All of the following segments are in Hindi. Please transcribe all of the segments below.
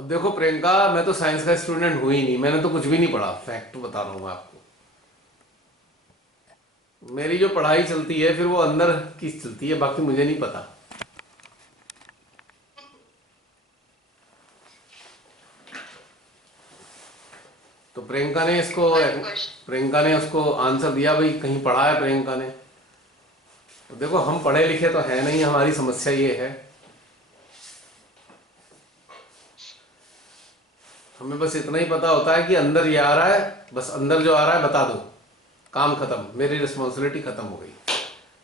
अब देखो प्रियंका, मैं तो साइंस का स्टूडेंट हूँ ही नहीं, मैंने तो कुछ भी नहीं पढ़ा, फैक्ट बता रहा हूँ मैं आपको। मेरी जो पढ़ाई चलती है फिर वो अंदर की चलती है, बाकी मुझे नहीं पता। तो वन क्वेश्चन। प्रियंका ने उसको आंसर दिया भाई, कहीं पढ़ा है प्रियंका ने? तो देखो, हम पढ़े लिखे तो है नहीं, हमारी समस्या ये है। हमें बस इतना ही पता होता है कि अंदर ये आ रहा है, बस अंदर जो आ रहा है बता दो, काम खत्म, मेरी रिस्पॉन्सिबिलिटी खत्म हो गई।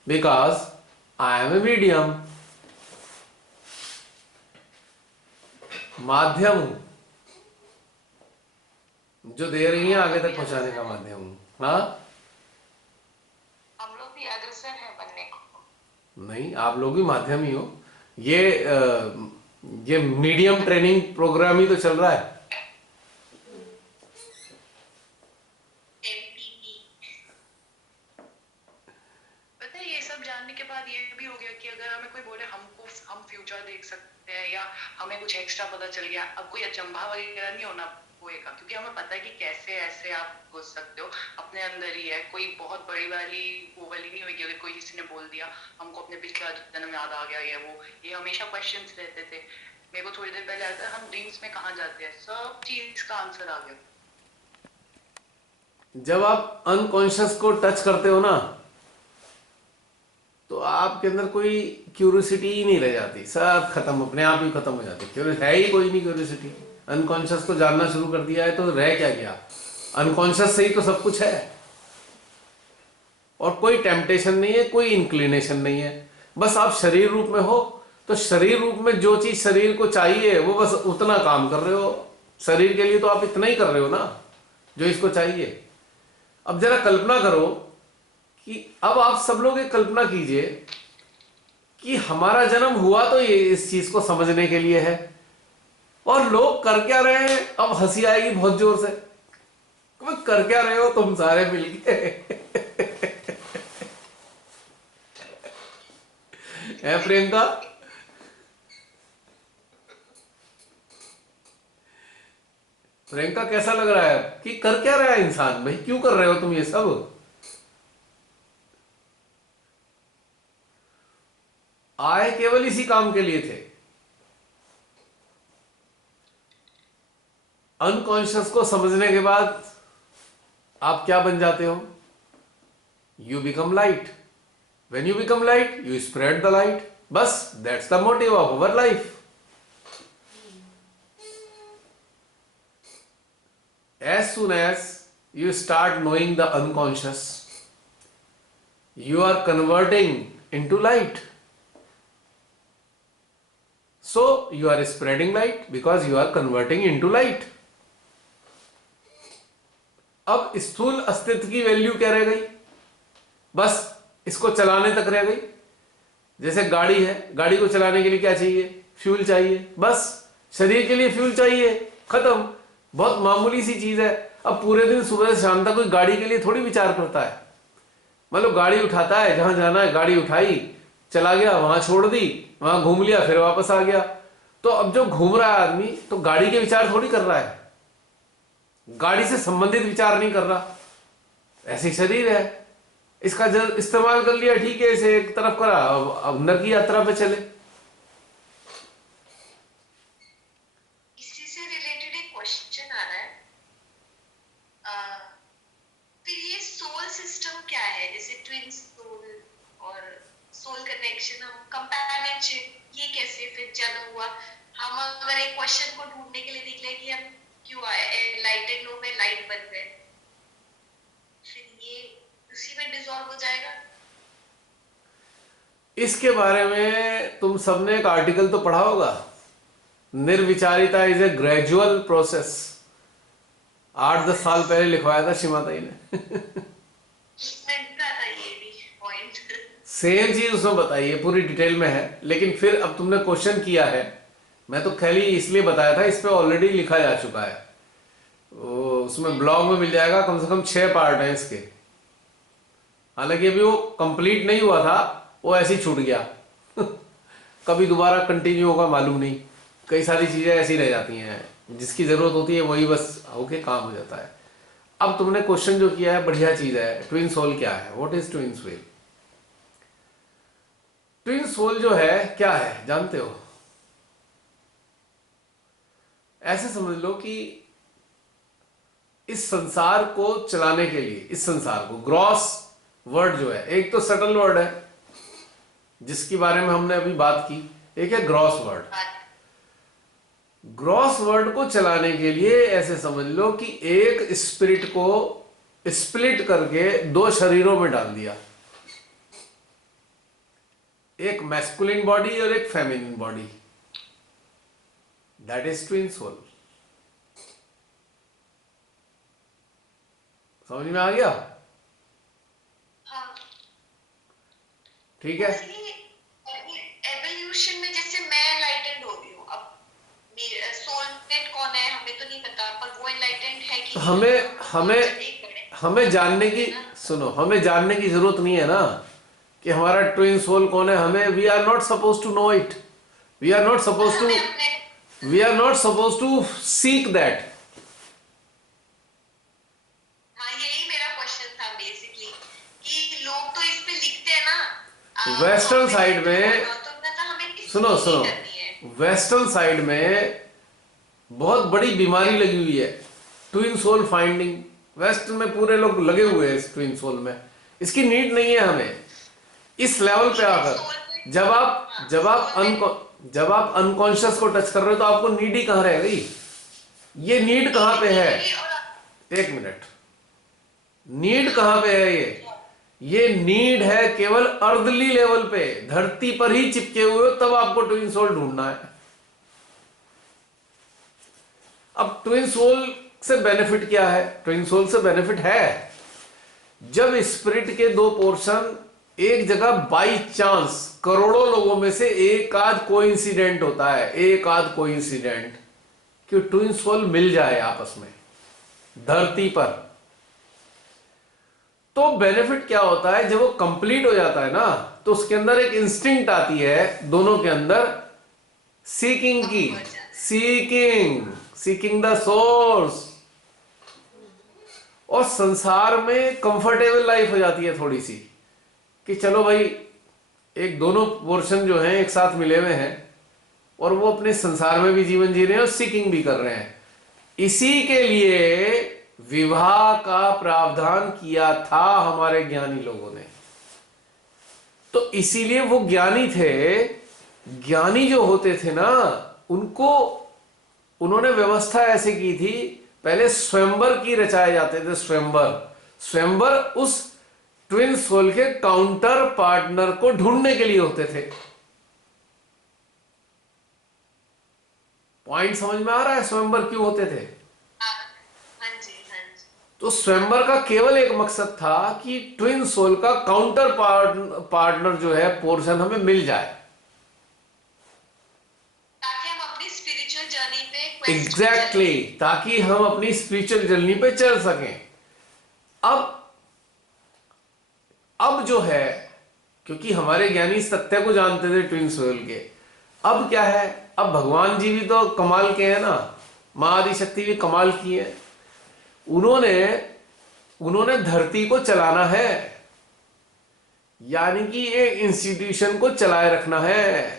Because I am a medium, माध्यम हूं, जो दे रही है हम आगे लोग तक भी पहुंचाने का अग्रसर है। माध्यम हूं। हाँ। हम लोग भी अग्रसर है बनने को। नहीं, आप लोग भी माध्यम ही हो। ये ये मीडियम ट्रेनिंग प्रोग्राम ही तो चल रहा है। एमपीपी। पता है, ये सब जानने के बाद ये भी हो गया कि अगर हमें कोई बोले हमको हम फ्यूचर देख सकते हैं या हमें कुछ एक्स्ट्रा पता चल गया, अब कोई अचंभा वगैरह नहीं होना होएगा, क्योंकि हमें पता है कि कैसे ऐसे आप घुस सकते हो। अपने अंदर ही है, कोई बहुत बड़ी वाली वो वाली नहीं होगी। अगर कोई किसी ने बोल दिया हमको अपने पिछला जन्म याद आ गया, ये हमेशा क्वेश्चंस रहते थे। मेरे को थोड़ी देर पहले आता है, हम ड्रीम्स में कहाँ जाते हैं, सब चीज का आंसर आ गया। जब आप अनकॉन्शियस को टच करते हो ना, तो आपके अंदर कोई क्यूरियोसिटी ही नहीं रह जाती, सब खत्म, अपने आप ही खत्म हो जाती, क्योंकि है ही कोई नहीं क्यूरियोसिटी। अनकॉन्शियस को जानना शुरू कर दिया है तो रह क्या गया? अनकॉन्शियस से ही तो सब कुछ है। और कोई टेम्पटेशन नहीं है, कोई इंक्लिनेशन नहीं है। बस आप शरीर रूप में हो, तो शरीर रूप में जो चीज शरीर को चाहिए वो बस उतना काम कर रहे हो। शरीर के लिए तो आप इतना ही कर रहे हो ना, जो इसको चाहिए। अब जरा कल्पना करो कि अब आप सब लोग एक कल्पना कीजिए कि हमारा जन्म हुआ तो ये इस चीज को समझने के लिए है, और लोग कर क्या रहे हैं? अब हंसी आएगी बहुत जोर से। कर क्या रहे हो तुम सारे मिलके? है प्रियंका? प्रियंका, कैसा लग रहा है कि कर क्या रहा है इंसान? भाई क्यों कर रहे हो तुम ये सब? आए केवल इसी काम के लिए थे। अनकॉन्शियस को समझने के बाद आप क्या बन जाते हो? You become light. When you become light you spread the light. बस that's the motive of our life. As soon as you start knowing the unconscious, you are converting into light. So you are spreading light because you are converting into light. अब स्थूल अस्तित्व की वैल्यू क्या रह गई? बस इसको चलाने तक रह गई। जैसे गाड़ी है, गाड़ी को चलाने के लिए क्या चाहिए? फ्यूल चाहिए। बस शरीर के लिए फ्यूल चाहिए, खत्म। बहुत मामूली सी चीज है। अब पूरे दिन सुबह से शाम तक कोई गाड़ी के लिए थोड़ी विचार करता है। मतलब गाड़ी उठाता है, जहां जाना है गाड़ी उठाई, चला गया, वहां छोड़ दी, वहां घूम लिया, फिर वापस आ गया। तो अब जो घूम रहा है आदमी, तो गाड़ी के विचार थोड़ी कर रहा है, गाड़ी से संबंधित विचार नहीं कर रहा। ऐसे शरीर है, इसका जब इस्तेमाल कर लिया ठीक है, इसे एक तरफ करा, अब अंदर की यात्रा पे चले। इसी से रिलेटेड एक क्वेश्चन आ रहा है। फिर ये सोल सिस्टम क्या है? जैसे ट्विन सोल और सोल कनेक्शन, हम कंपेनियनशिप, ये कैसे फिर जन्म हुआ? हम अगर एक क्वेश्चन को ढूंढने के लिए निकले कि हम क्यों आए, एनलाइटेड लोग में लाइट बन गए, फिर ये उसी में डिसॉल्व हो जाएगा। इसके बारे में तुम सबने एक आर्टिकल तो पढ़ा होगा, निर्विचारिता इज ए ग्रेजुअल प्रोसेस। 8-10 साल पहले लिखवाया था शिमाताई ने। इसमें का था ये भी पॉइंट। सेम चीज उसमें बताई है, पूरी डिटेल में है। लेकिन फिर अब तुमने क्वेश्चन किया है, मैं तो खाली इसलिए बताया था, इस पे ऑलरेडी लिखा जा चुका है। वो उसमें ब्लॉग में मिल जाएगा, कम से कम 6 पार्ट हैं इसके। हालांकि अभी वो कंप्लीट नहीं हुआ था, वो ऐसे ही छूट गया। कभी दोबारा कंटिन्यू होगा मालूम नहीं। कई सारी चीजें ऐसी रह जाती हैं, जिसकी जरूरत होती है वही बस होके काम हो जाता है। अब तुमने क्वेश्चन जो किया है बढ़िया चीज है। ट्विन सोल क्या है? What is twin soul? Twin soul जो है क्या है जानते हो? ऐसे समझ लो कि इस संसार को चलाने के लिए, इस संसार को, ग्रॉस वर्ड जो है, एक तो सटल वर्ड है जिसके बारे में हमने अभी बात की, एक है ग्रॉस वर्ड। ग्रॉस वर्ड को चलाने के लिए ऐसे समझ लो कि एक स्पिरिट को स्प्लिट करके दो शरीरों में डाल दिया, एक मैस्कुलिन बॉडी और एक feminine body. That is twin soul. समझ में आ गया? हाँ। ठीक है। एवोल्यूशन में जैसे मैं एनलाइटेंड हो गई हूँ, अब मेरा सोलमेट कौन है हमें तो नहीं पता, पर वो एनलाइटेंड है कि हमें जानने की, सुनो, हमें जानने की जरूरत नहीं है ना कि हमारा ट्विन सोल कौन है। हमें we are not suppose to know it, we are not suppose to seek that. हाँ, यही मेरा क्वेश्चन था बेसिकली, कि लोग तो इस पे लिखते हैं ना वेस्टर्न साइड में, तो हमें सुनो सुनो, वेस्टर्न साइड में बहुत बड़ी बीमारी लगी हुई है ट्विन सोल फाइंडिंग। वेस्ट में पूरे लोग लगे हुए हैं इस ट्विन सोल में। इसकी नीड नहीं है हमें। इस लेवल पे आकर जब आप अनकॉन्शियस को टच कर रहे हो तो आपको नीड ही कहां रह गई? ये नीड कहां पे है? एक मिनट, नीड कहां पे है? ये नीड है केवल अर्दली लेवल पे, धरती पर ही चिपके हुए हो, तब आपको ट्विन सोल ढूंढना है। अब ट्विन सोल से बेनिफिट क्या है? ट्विन सोल से बेनिफिट है जब स्पिरिट के दो पोर्शन एक जगह बाई चांस, करोड़ों लोगों में से एक आध कोइंसिडेंट होता है, एक आध कोइंसिडेंट कि ट्विन सोल मिल जाए आपस में धरती पर, तो बेनिफिट क्या होता है? जब वो कंप्लीट हो जाता है ना, तो उसके अंदर एक इंस्टिंक्ट आती है दोनों के अंदर, सीकिंग की, सीकिंग द सोर्स, और संसार में कंफर्टेबल लाइफ हो जाती है थोड़ी सी कि चलो भाई, एक दोनों पोर्शन जो हैं एक साथ मिले हुए हैं और वो अपने संसार में भी जीवन जी रहे हैं और सीकिंग भी कर रहे हैं। इसी के लिए विवाह का प्रावधान किया था हमारे ज्ञानी लोगों ने। तो इसीलिए वो ज्ञानी थे, ज्ञानी जो होते थे ना, उन्होंने व्यवस्था ऐसे की थी, पहले स्वयंवर की रचाए जाते थे। स्वयंवर उस ट्विन सोल के काउंटर पार्टनर को ढूंढने के लिए होते थे। पॉइंट समझ में आ रहा है? स्वयंवर क्यों होते थे? तो स्वयंवर का केवल एक मकसद था कि ट्विन सोल का काउंटर पार्टनर जो है पोर्शन हमें मिल जाए, ताकि हम अपनी स्पिरिचुअल जर्नी पे एग्जैक्टली ताकि हम अपनी स्पिरिचुअल जर्नी पे चल सकें। अब जो है, क्योंकि हमारे ज्ञानी इस तथ्य को जानते थे ट्विन सोल के, अब क्या है, अब भगवान जी भी तो कमाल के हैं ना, मां आदि शक्ति भी कमाल की है। उन्होंने धरती को चलाना है, यानी कि एक इंस्टीट्यूशन को चलाए रखना है।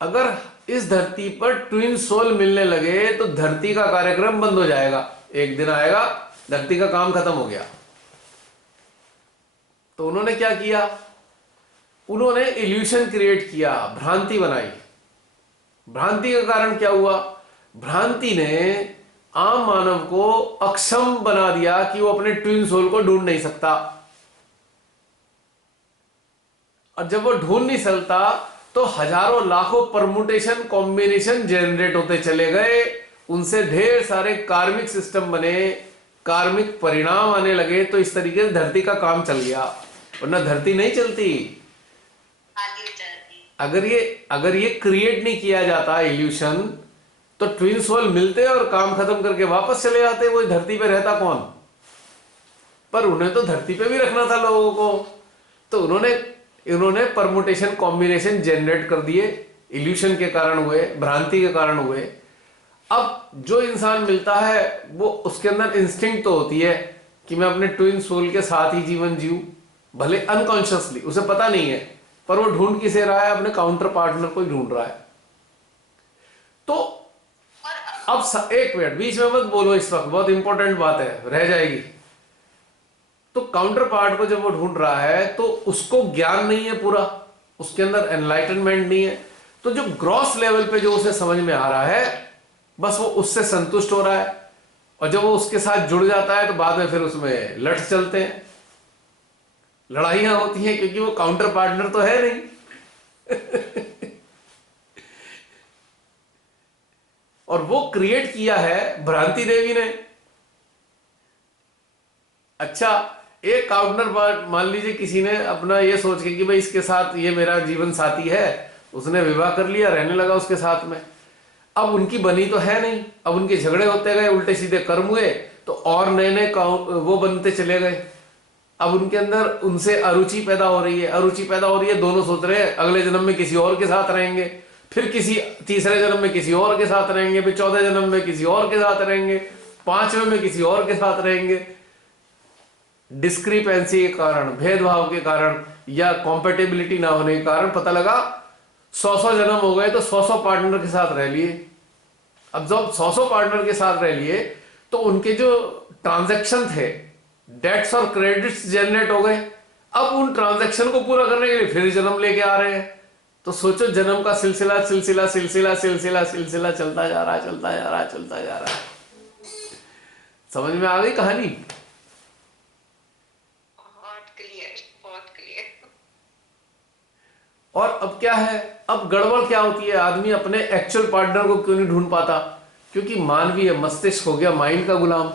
अगर इस धरती पर ट्विन सोल मिलने लगे तो धरती का कार्यक्रम बंद हो जाएगा। एक दिन आएगा धरती का काम खत्म हो गया। तो उन्होंने क्या किया? उन्होंने इल्यूशन क्रिएट किया, भ्रांति बनाई। भ्रांति का कारण क्या हुआ? भ्रांति ने आम मानव को अक्षम बना दिया कि वो अपने ट्विन सोल को ढूंढ नहीं सकता। और जब वो ढूंढ नहीं सकता तो हजारों लाखों परमुटेशन कॉम्बिनेशन जनरेट होते चले गए, उनसे ढेर सारे कार्मिक सिस्टम बने, कार्मिक परिणाम आने लगे। तो इस तरीके से धरती का काम चल गया, वरना धरती नहीं चलती। अगर ये क्रिएट नहीं किया जाता इल्यूशन, तो ट्विन सोल मिलते और काम खत्म करके वापस चले जाते। वो धरती पे रहता कौन? पर उन्हें तो धरती पे भी रखना था लोगों को, तो उन्होंने परमुटेशन कॉम्बिनेशन जनरेट कर दिए इल्यूशन के कारण हुए, भ्रांति के कारण हुए। अब जो इंसान मिलता है वो उसके अंदर इंस्टिंक्ट तो होती है कि मैं अपने ट्विन सोल के साथ ही जीवन जीऊं, भले अनकॉन्शियसली, उसे पता नहीं है, पर वो ढूंढ किसे रहा है? अपने काउंटर पार्टनर को ही ढूंढ रहा है। तो अब एक मिनट बीच में मत बोलो, इस वक्त बहुत इंपॉर्टेंट बात है, रह जाएगी। तो काउंटर पार्ट को जब वो ढूंढ रहा है तो उसको ज्ञान नहीं है पूरा, उसके अंदर एनलाइटनमेंट नहीं है, तो जो ग्रॉस लेवल पे जो उसे समझ में आ रहा है बस वो उससे संतुष्ट हो रहा है। और जब वो उसके साथ जुड़ जाता है तो बाद में फिर उसमें लठ चलते हैं, लड़ाइयां होती हैं, क्योंकि वो काउंटर पार्टनर तो है नहीं। और वो क्रिएट किया है भ्रांति देवी ने। अच्छा, एक काउंटर मान लीजिए किसी ने अपना ये सोच के कि भाई इसके साथ ये मेरा जीवन साथी है, उसने विवाह कर लिया, रहने लगा उसके साथ में। अब उनकी बनी तो है नहीं, अब उनके झगड़े होते गए, उल्टे सीधे कर्म हुए, तो और नए नए वो बनते चले गए। अब उनके अंदर उनसे अरुचि पैदा हो रही है, अरुचि पैदा हो रही है, दोनों सोच रहे हैं अगले जन्म में किसी और के साथ रहेंगे, फिर किसी तीसरे जन्म में किसी और के साथ रहेंगे, फिर चौथे जन्म में किसी और के साथ रहेंगे, पांचवें में किसी और के साथ रहेंगे। डिस्क्रिपेंसी के कारण, भेदभाव के कारण या कॉम्पेटेबिलिटी ना होने के कारण पता लगा 100 जन्म हो गए तो 100 पार्टनर के साथ रह लिए। अब जब 100 पार्टनर के साथ रह लिए तो उनके जो ट्रांजैक्शन थे, डेट्स और क्रेडिट्स जनरेट हो गए। अब उन ट्रांजैक्शन को पूरा करने के लिए फिर जन्म लेके आ रहे हैं। तो सोचो, जन्म का सिलसिला सिलसिला सिलसिला सिलसिला सिलसिला चलता जा रहा है, चलता जा रहा है, चलता जा रहा है। समझ में आ गई कहानी? बहुत क्लियर। और अब क्या है, अब गड़बड़ क्या होती है, आदमी अपने एक्चुअल पार्टनर को क्यों नहीं ढूंढ पाता? क्योंकि मानवीय मस्तिष्क हो गया माइंड का गुलाम।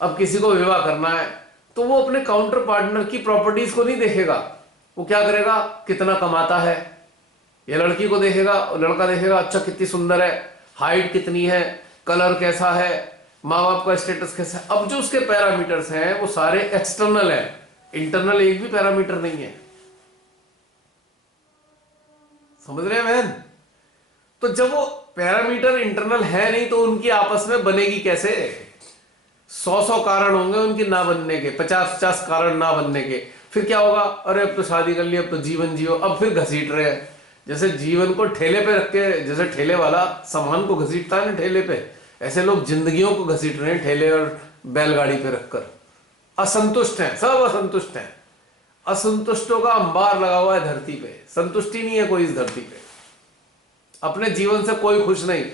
अब किसी को विवाह करना है तो वो अपने काउंटर पार्टनर की प्रॉपर्टीज को नहीं देखेगा, वो क्या करेगा, कितना कमाता है, ये लड़की को देखेगा, लड़का देखेगा अच्छा कितनी सुंदर है, हाइट कितनी है, कलर कैसा है, माँ बाप का स्टेटस कैसा है। अब जो उसके पैरामीटर्स हैं वो सारे एक्सटर्नल है, इंटरनल एक भी पैरामीटर नहीं है। समझ रहे हैं बहन? तो जब वो पैरामीटर इंटरनल है नहीं तो उनकी आपस में बनेगी कैसे? 100 कारण होंगे उनके ना बनने के, 50 कारण ना बनने के। फिर क्या होगा, अरे अब तो शादी कर ली, अब तो जीवन जियो, अब फिर घसीट रहे हैं। जैसे जीवन को ठेले पे रख के, जैसे ठेले वाला सामान को घसीटता है ना ठेले पे, ऐसे लोग जिंदगियों को घसीट रहे हैं ठेले और बैलगाड़ी पे रखकर। असंतुष्ट हैं, सब असंतुष्ट हैं। असंतुष्टों का अंबार लगा हुआ है धरती पे, संतुष्टि नहीं है कोई इस धरती पे। अपने जीवन से कोई खुश नहीं।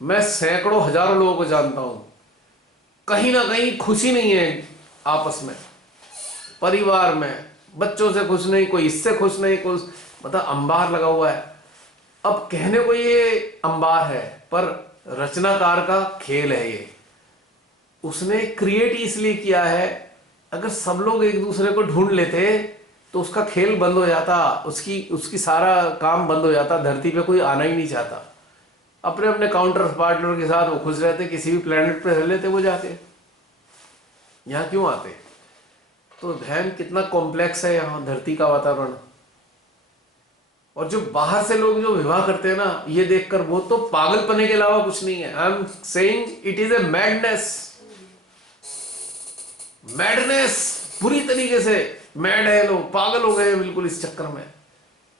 मैं सैकड़ों हजारों लोगों को जानता हूं, कहीं ना कहीं खुशी नहीं है आपस में, परिवार में, बच्चों से खुश नहीं, कोई इससे खुश नहीं, कोई मतलब अंबार लगा हुआ है। अब कहने को ये अंबार है, पर रचनाकार का खेल है ये। उसने क्रिएट इसलिए किया है, अगर सब लोग एक दूसरे को ढूंढ लेते तो उसका खेल बंद हो जाता, उसकी सारा काम बंद हो जाता, धरती पे कोई आना ही नहीं चाहता। अपने अपने काउंटर पार्टनर के साथ वो खुश रहते, किसी भी प्लेनेट पे रह लेते वो जाके, यहाँ क्यों आते? तो ध्यान कितना कॉम्प्लेक्स है यहाँ धरती का वातावरण। और जो बाहर से लोग जो विवाह करते हैं ना, ये देखकर वो तो पागलपने के अलावा कुछ नहीं है। I am saying it is a madness. Madness, पूरी तरीके से मैड है, लोग पागल हो गए बिल्कुल इस चक्कर में।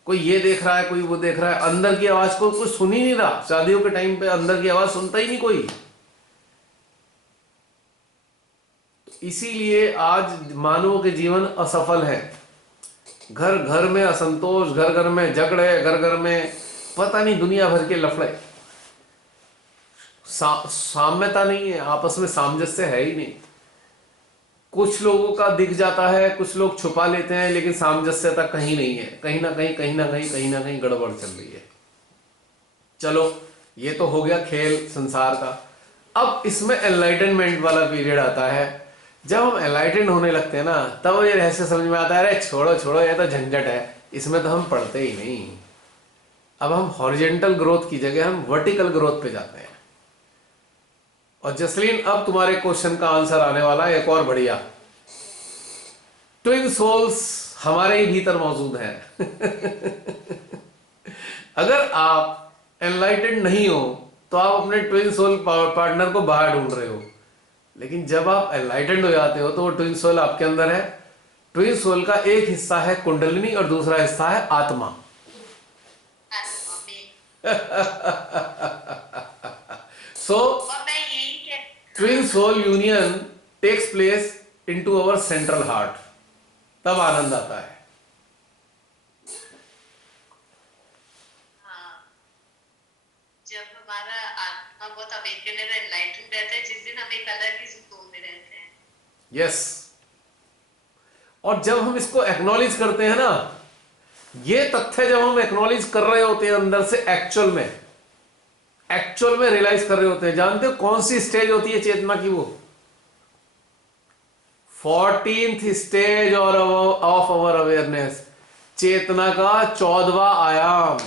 कोई ये देख रहा है, कोई वो देख रहा है, अंदर की आवाज को कुछ सुन ही नहीं रहा। शादियों के टाइम पे अंदर की आवाज सुनता ही नहीं कोई। इसीलिए आज मानवों के जीवन असफल है। घर घर में असंतोष, घर घर में झगड़े, घर घर में पता नहीं दुनिया भर के लफड़े। साम्यता नहीं है आपस में, सामंजस्य है ही नहीं। कुछ लोगों का दिख जाता है, कुछ लोग छुपा लेते हैं, लेकिन सामंजस्यता कहीं नहीं है। कहीं ना कहीं कहीं ना कहीं कहीं ना कहीं गड़बड़ चल रही है। चलो, ये तो हो गया खेल संसार का। अब इसमें एनलाइटनमेंट वाला पीरियड आता है। जब हम एनलाइटेंड होने लगते हैं ना, तब ये रहस्य समझ में आता है, अरे छोड़ो छोड़ो, ये तो झंझट है, इसमें तो हम पढ़ते ही नहीं। अब हम हॉरिजेंटल ग्रोथ की जगह हम वर्टिकल ग्रोथ पे जाते हैं। और जसलीन, अब तुम्हारे क्वेश्चन का आंसर आने वाला है एक और बढ़िया। ट्विन सोल्स हमारे ही भीतर मौजूद हैं। अगर आप एनलाइटेंड नहीं हो तो आप अपने ट्विन सोल पार्टनर को बाहर ढूंढ रहे हो, लेकिन जब आप एनलाइटेंड हो जाते हो तो वो ट्विन सोल आपके अंदर है। ट्विन सोल का एक हिस्सा है कुंडलिनी और दूसरा हिस्सा है आत्मा। सो और मैं यही कह twin soul union takes place into our central heart, तब आनंद आता है। हाँ, जब हमारा आत्मा बहुत अवेकन और एनलाइटेंड रहता है, जिस दिन हम एक अलग ही जोन में रहते हैं। यस, और जब हम इसको एक्नॉलेज करते हैं ना, ये तथ्य जब हम एक्नॉलेज कर रहे होते हैं अंदर से, एक्चुअल में रियलाइज कर रहे होते हैं, जानते हो कौन सी स्टेज होती है चेतना की? वो 14th स्टेज और ऑफ अवर अवेयरनेस, चेतना का 14वां आयाम,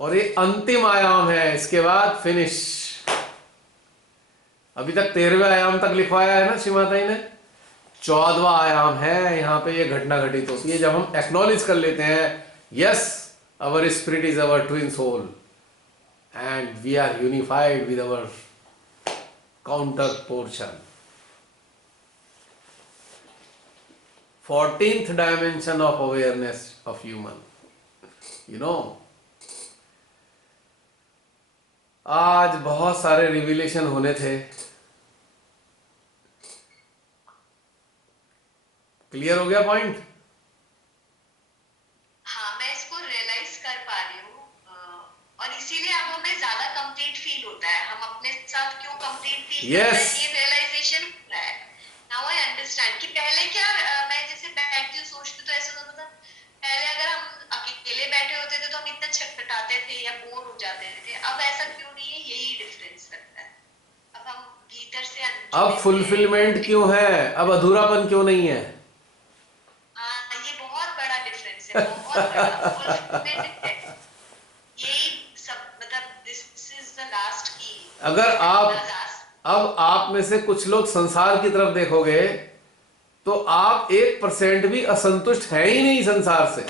और ये अंतिम आयाम है। इसके बाद फिनिश। अभी तक 13वें आयाम तक लिखवाया है ना श्रीमाता जी ने, 14वां आयाम है, यहां पे ये घटना घटित होती है जब हम एक्नॉलेज कर लेते हैं, yes our spirit is our twin soul and we are unified with our counter portion. 14th dimension of awareness of human. You know, आज बहुत सारे रिविलेशन होने थे। क्लियर हो गया पॉइंट? हाँ, मैं इसको रियलाइज कर पा रही हूँ, और इसीलिए अब हमें ज्यादा कंप्लीट फील होता है। हम अपने साथ क्यों कंप्लीट फील Yes. करते हैं, ये रियलाइजेशन होता है। नाउ आई अंडरस्टैंड कि पहले क्या, मैं जैसे बैठती हूँ सोचती तो ऐसा होता था, पहले अगर हम अकेले बैठे होते थे तो हम इतना छटपटाते थे या बोर हो जाते थे। अब ऐसा क्यों नहीं है, यही डिफरेंस लगता है। अब हम भीतर से अब फुलफिलमेंट क्यों है, अब अधूरापन क्यों नहीं है? हाँ, ये बहुत बड़ा डिफरेंस है, बहुत बड़ा। fulfillment है। यही सब, मतलब दिस इज द लास्ट की। अगर आप अब आप में से कुछ लोग संसार की तरफ देखोगे तो आप 1% भी असंतुष्ट है ही नहीं संसार से।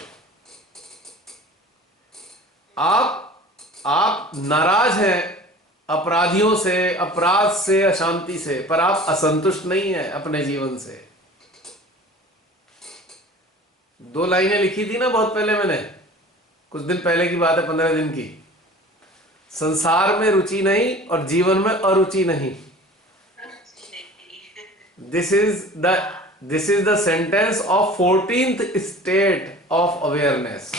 आप नाराज हैं अपराधियों से, अपराध से, अशांति से, पर आप असंतुष्ट नहीं है अपने जीवन से। 2 लाइनें लिखी थी ना बहुत पहले मैंने, कुछ दिन पहले की बात है, 15 दिन की। संसार में रुचि नहीं और जीवन में अरुचि नहीं। This is the sentence of 14th state of awareness.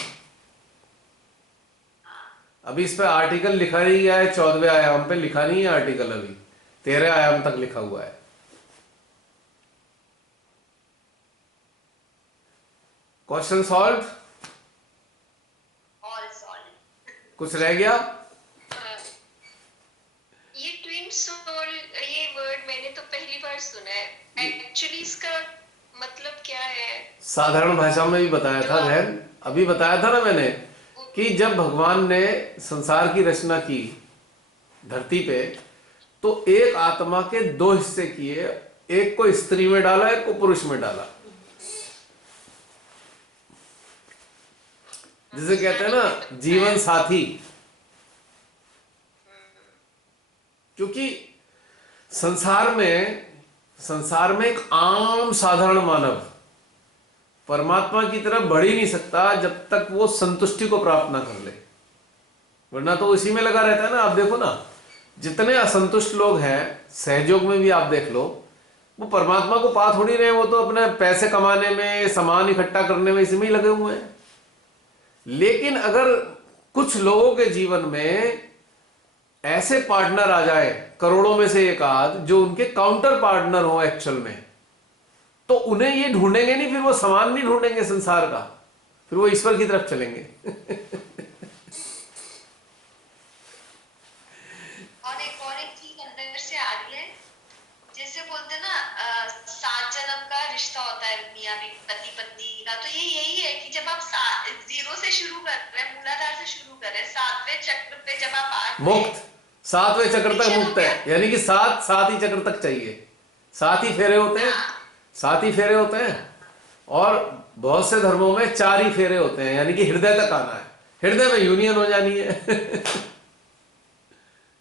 अभी इस पे आर्टिकल लिखा नहीं गया है, 14वें आयाम पे लिखा नहीं है आर्टिकल, अभी 13 आयाम तक लिखा हुआ है। Question solve? All solve. कुछ रह गया? ये ट्विन सोल, ये वर्ड मैंने तो पहली बार सुना है। एक्चुअली इसका मतलब क्या है? साधारण भाषा में भी बताया था बहन, अभी बताया था ना मैंने कि जब भगवान ने संसार की रचना की धरती पे, तो एक आत्मा के 2 हिस्से किए, एक को स्त्री में डाला, एक को पुरुष में डाला। जिसे कहते हैं ना जीवन साथी। क्योंकि संसार में एक आम साधारण मानव परमात्मा की तरफ बढ़ ही नहीं सकता जब तक वो संतुष्टि को प्राप्त ना कर ले, वरना तो इसी में लगा रहता है ना। आप देखो ना, जितने असंतुष्ट लोग हैं सहयोग में भी आप देख लो, वो परमात्मा को पा थोड़ी रहे, वो तो अपने पैसे कमाने में, सामान इकट्ठा करने में, इसी में ही लगे हुए हैं। लेकिन अगर कुछ लोगों के जीवन में ऐसे पार्टनर आ जाए, करोड़ों में से एक आध, जो उनके काउंटर पार्टनर हो एक्चुअल में, तो उन्हें ये ढूंढेंगे नहीं, फिर वो सामान नहीं ढूंढेंगे संसार का, फिर वो ईश्वर की तरफ चलेंगे। और एक चीज अंदर से आ रही है, जैसे बोलते ना 7 जन्म का रिश्ता होता है मियां बीवी, पति पत्नी का। तो ये यही है कि जब आप 0 से शुरू कर रहे हैं, मूलाधार से शुरू कर रहे हैं, 7वें चक्र पे जब आप आ रहे हैं, मुक्त 7वें चक्र तक मुक्त है, यानी कि 7 ही चक्र तक चाहिए। 7 ही फेरे होते हैं, 7 ही फेरे होते हैं। और बहुत से धर्मों में 4 ही फेरे होते हैं, यानी कि हृदय तक आना है। हृदय में यूनियन हो जानी है।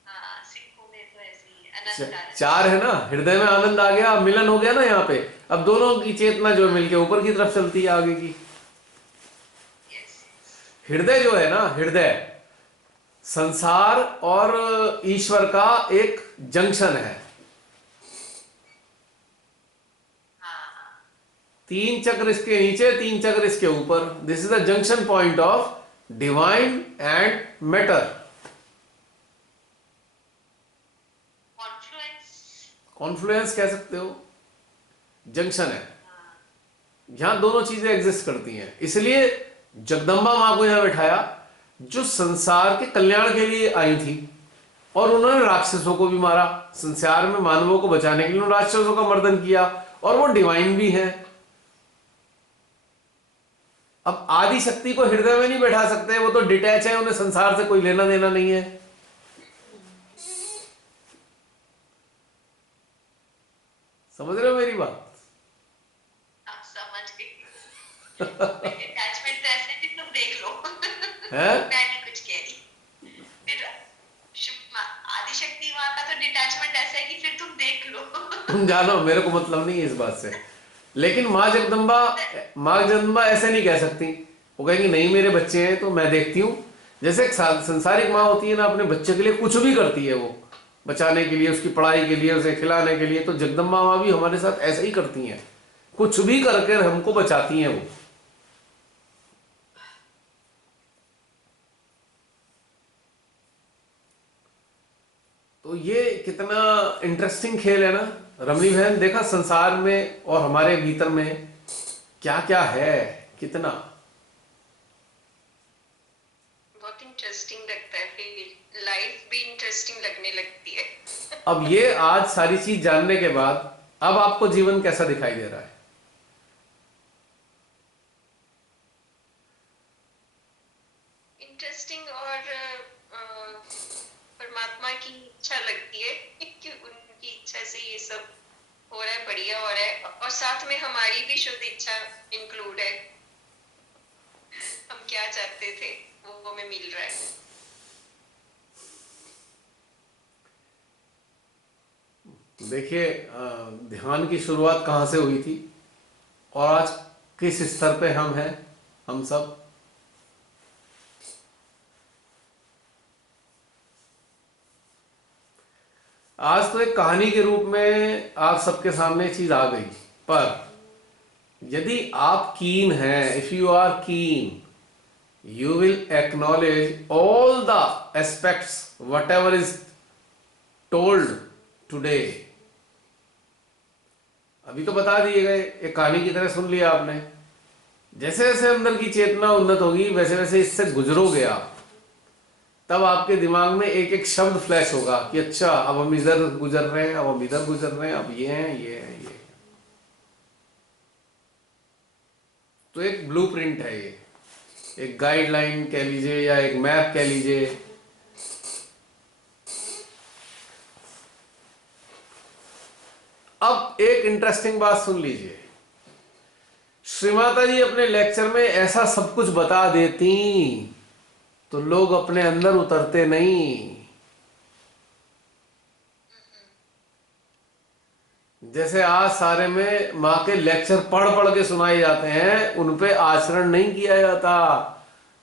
हाँ, सिखों में तो ऐसे ही है, अनंत आनंद। चार है ना, हृदय में आनंद आ गया, मिलन हो गया ना यहाँ पे। अब दोनों की चेतना जो है मिलके ऊपर की तरफ चलती है आगे की। यस। हृदय जो है ना, हृदय संसार और ईश्वर का एक जंक्शन है। हाँ, 3 चक्र इसके नीचे, 3 चक्र इसके ऊपर। This is the junction point of divine and matter. Confluence. Confluence कह सकते हो, जंक्शन है, यहां दोनों चीजें एग्जिस्ट करती हैं। इसलिए जगदम्बा मां को यहां बैठाया, जो संसार के कल्याण के लिए आई थी, और उन्होंने राक्षसों को भी मारा। संसार में मानवों को बचाने के लिए उन्होंने राक्षसों का मर्दन किया, और वो डिवाइन भी है। अब आदि शक्ति को हृदय में नहीं बैठा सकते, वो तो डिटैच है, उन्हें संसार से कोई लेना देना नहीं है। समझ रहे हो मेरी बात? आप समझ गए। अटैचमेंट तो ऐसे भी तुम देख लो। है मैं नहीं कुछ कह रही। फिर आदिशक्ति माँ का तो डिटैचमेंट ऐसा है कि फिर तुम देख लो। तुम जानो, मेरे को मतलब नहीं है इस बात से। लेकिन माँ जगदम्बा ऐसे नहीं कह सकती। वो कहेंगी नहीं मेरे बच्चे हैं तो मैं देखती हूँ। जैसे एक संसारिक माँ होती है ना, अपने बच्चे के लिए कुछ भी करती है, वो बचाने के लिए, उसकी पढ़ाई के लिए, उसे खिलाने के लिए। तो जगदम्बा माँ भी हमारे साथ ऐसा ही करती हैं, कुछ भी करके हमको बचाती हैं वो। तो ये कितना इंटरेस्टिंग खेल है ना रमणी बहन। देखा संसार में और हमारे भीतर में क्या क्या है, कितना बहुत इंटरेस्टिंग लगता है, फिर लाइफ भी इंटरेस्टिंग लगने लगती है। अब ये आज सारी चीज जानने के बाद अब आपको जीवन कैसा दिखाई दे रहा है? इंटरेस्टिंग, और परमात्मा की इच्छा लगती है कि उनकी इच्छा से ये सब हो रहा है, बढ़िया हो रहा है, और साथ में हमारी भी शुद्ध इच्छा इंक्लूड है। हम क्या चाहते थे वो हमें मिल रहा है। देखिए ध्यान की शुरुआत कहाँ से हुई थी और आज किस स्तर पे हम हैं, हम सब। आज तो एक कहानी के रूप में आप सबके सामने चीज आ गई, पर यदि आप कीन हैं, if you are keen, you will acknowledge all the aspects whatever is told today। अभी तो बता दिए गए, एक कहानी की तरह सुन लिया आपने। जैसे जैसे अंदर की चेतना उन्नत होगी वैसे वैसे इससे गुजरोगे आप, तब आपके दिमाग में एक एक शब्द फ्लैश होगा कि अच्छा अब हम इधर गुजर रहे हैं, अब हम इधर गुजर रहे हैं, अब ये हैं, ये हैं, ये। तो एक ब्लूप्रिंट है ये, एक गाइडलाइन कह लीजिए या एक मैप कह लीजिए। अब एक इंटरेस्टिंग बात सुन लीजिए। श्रीमाता जी अपने लेक्चर में ऐसा सब कुछ बता देती तो लोग अपने अंदर उतरते नहीं। जैसे आज सारे में माँ के लेक्चर पढ़ पढ़ के सुनाए जाते हैं, उन पे आचरण नहीं किया जाता,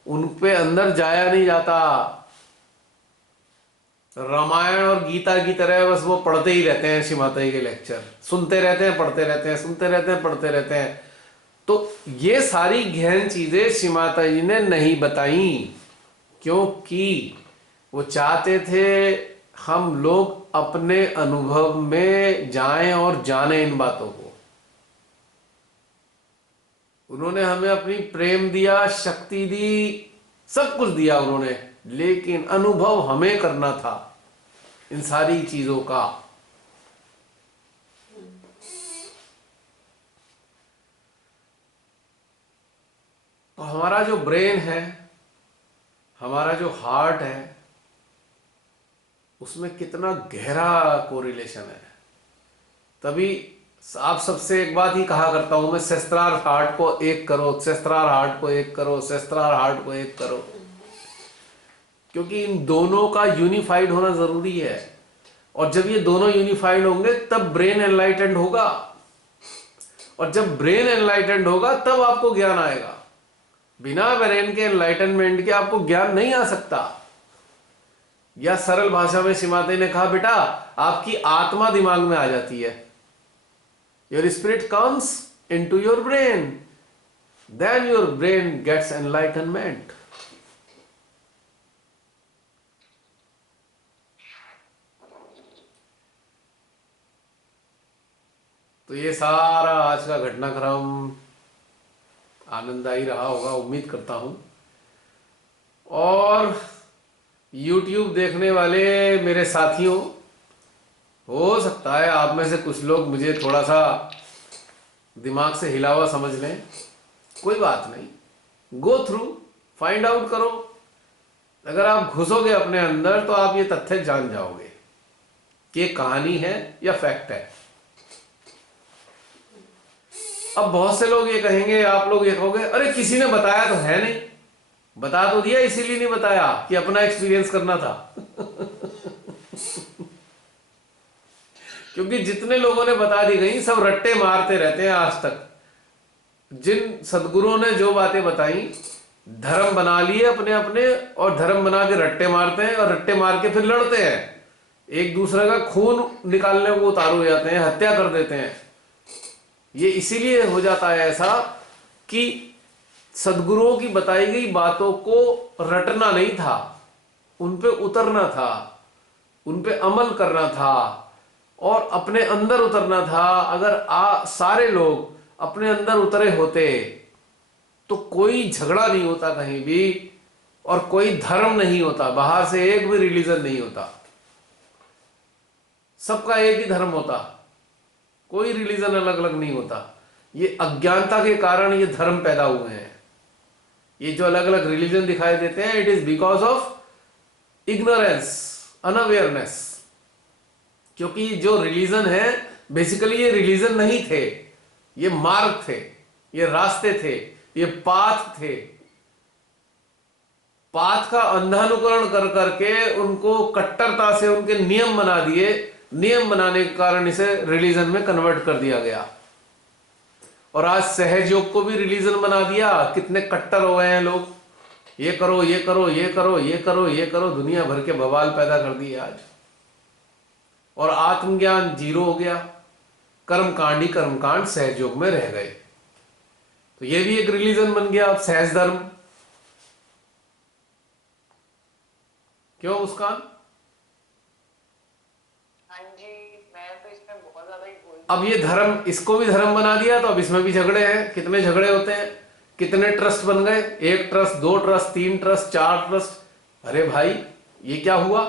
उन पे अंदर जाया नहीं जाता। रामायण और गीता की तरह बस वो पढ़ते ही रहते हैं, श्री माता जी के लेक्चर सुनते रहते हैं, पढ़ते रहते हैं, सुनते रहते हैं, पढ़ते रहते हैं। तो ये सारी गहन चीजें श्री माता जी ने नहीं बताई, क्योंकि वो चाहते थे हम लोग अपने अनुभव में जाएं और जाने इन बातों को। उन्होंने हमें अपनी प्रेम दिया, शक्ति दी, सब कुछ दिया उन्होंने, लेकिन अनुभव हमें करना था इन सारी चीजों का। तो हमारा जो ब्रेन है, हमारा जो हार्ट है, उसमें कितना गहरा कोरिलेशन है। तभी आप सबसे एक बात ही कहा करता हूं मैं, सहस्त्रार हार्ट को एक करो, सहस्त्रार हार्ट को एक करो, सहस्त्रार हार्ट को एक करो। क्योंकि इन दोनों का यूनिफाइड होना जरूरी है, और जब ये दोनों यूनिफाइड होंगे तब ब्रेन एनलाइटेंड होगा, और जब ब्रेन एनलाइटेंड होगा तब आपको ज्ञान आएगा। बिना ब्रेन के एनलाइटनमेंट के आपको ज्ञान नहीं आ सकता। या सरल भाषा में सीमाते ने कहा, बेटा आपकी आत्मा दिमाग में आ जाती है, your spirit comes into your brain, then your brain gets enlightenment. तो ये सारा आज का घटनाक्रम आनंददायी रहा होगा, उम्मीद करता हूं। और YouTube देखने वाले मेरे साथियों, हो सकता है आप में से कुछ लोग मुझे थोड़ा सा दिमाग से हिला हुआ समझ लें, कोई बात नहीं, गो थ्रू, फाइंड आउट करो। अगर आप घुसोगे अपने अंदर तो आप ये तथ्य जान जाओगे कि ये कहानी है या फैक्ट है। अब बहुत से लोग ये कहेंगे, आप लोग ये कहोगे, अरे किसी ने बताया तो है नहीं, बता तो दिया इसीलिए नहीं बताया कि अपना एक्सपीरियंस करना था। क्योंकि जितने लोगों ने बता दी गई सब रट्टे मारते रहते हैं आज तक। जिन सदगुरुओं ने जो बातें बताई, धर्म बना लिए अपने अपने, और धर्म बना के रट्टे मारते हैं, और रट्टे मार के फिर लड़ते हैं, एक दूसरे का खून निकालने को उतारू हो जाते हैं, हत्या कर देते हैं। ये इसीलिए हो जाता है ऐसा कि सदगुरुओं की बताई गई बातों को रटना नहीं था, उन पे उतरना था, उन पे अमल करना था, और अपने अंदर उतरना था। अगर सारे लोग अपने अंदर उतरे होते तो कोई झगड़ा नहीं होता कहीं भी, और कोई धर्म नहीं होता, बाहर से एक भी रिलीजन नहीं होता, सबका एक ही धर्म होता, कोई रिलीजन अलग अलग नहीं होता। ये अज्ञानता के कारण ये धर्म पैदा हुए हैं। ये जो अलग अलग रिलीजन दिखाई देते हैं, it is because of ignorance, unawareness. क्योंकि जो रिलीजन है बेसिकली ये रिलीजन नहीं थे, ये मार्ग थे, ये रास्ते थे, ये पाथ थे। पाथ का अंधानुकरण कर करके उनको कट्टरता से उनके नियम बना दिए, नियम बनाने के कारण इसे रिलीजन में कन्वर्ट कर दिया गया। और आज सहज योग को भी रिलीजन बना दिया। कितने कट्टर हो गए हैं लोग, ये करो ये करो ये करो ये करो ये करो, दुनिया भर के बवाल पैदा कर दिए आज। और आत्मज्ञान जीरो हो गया, कर्मकांड ही कर्मकांड सहज योग में रह गए। तो ये भी एक रिलीजन बन गया अब, सहज धर्म। क्यों मुस्कान? अब ये धर्म, इसको भी धर्म बना दिया तो अब इसमें भी झगड़े हैं। कितने झगड़े होते हैं, कितने ट्रस्ट बन गए, 1 ट्रस्ट 2 ट्रस्ट 3 ट्रस्ट 4 ट्रस्ट। अरे भाई ये क्या हुआ?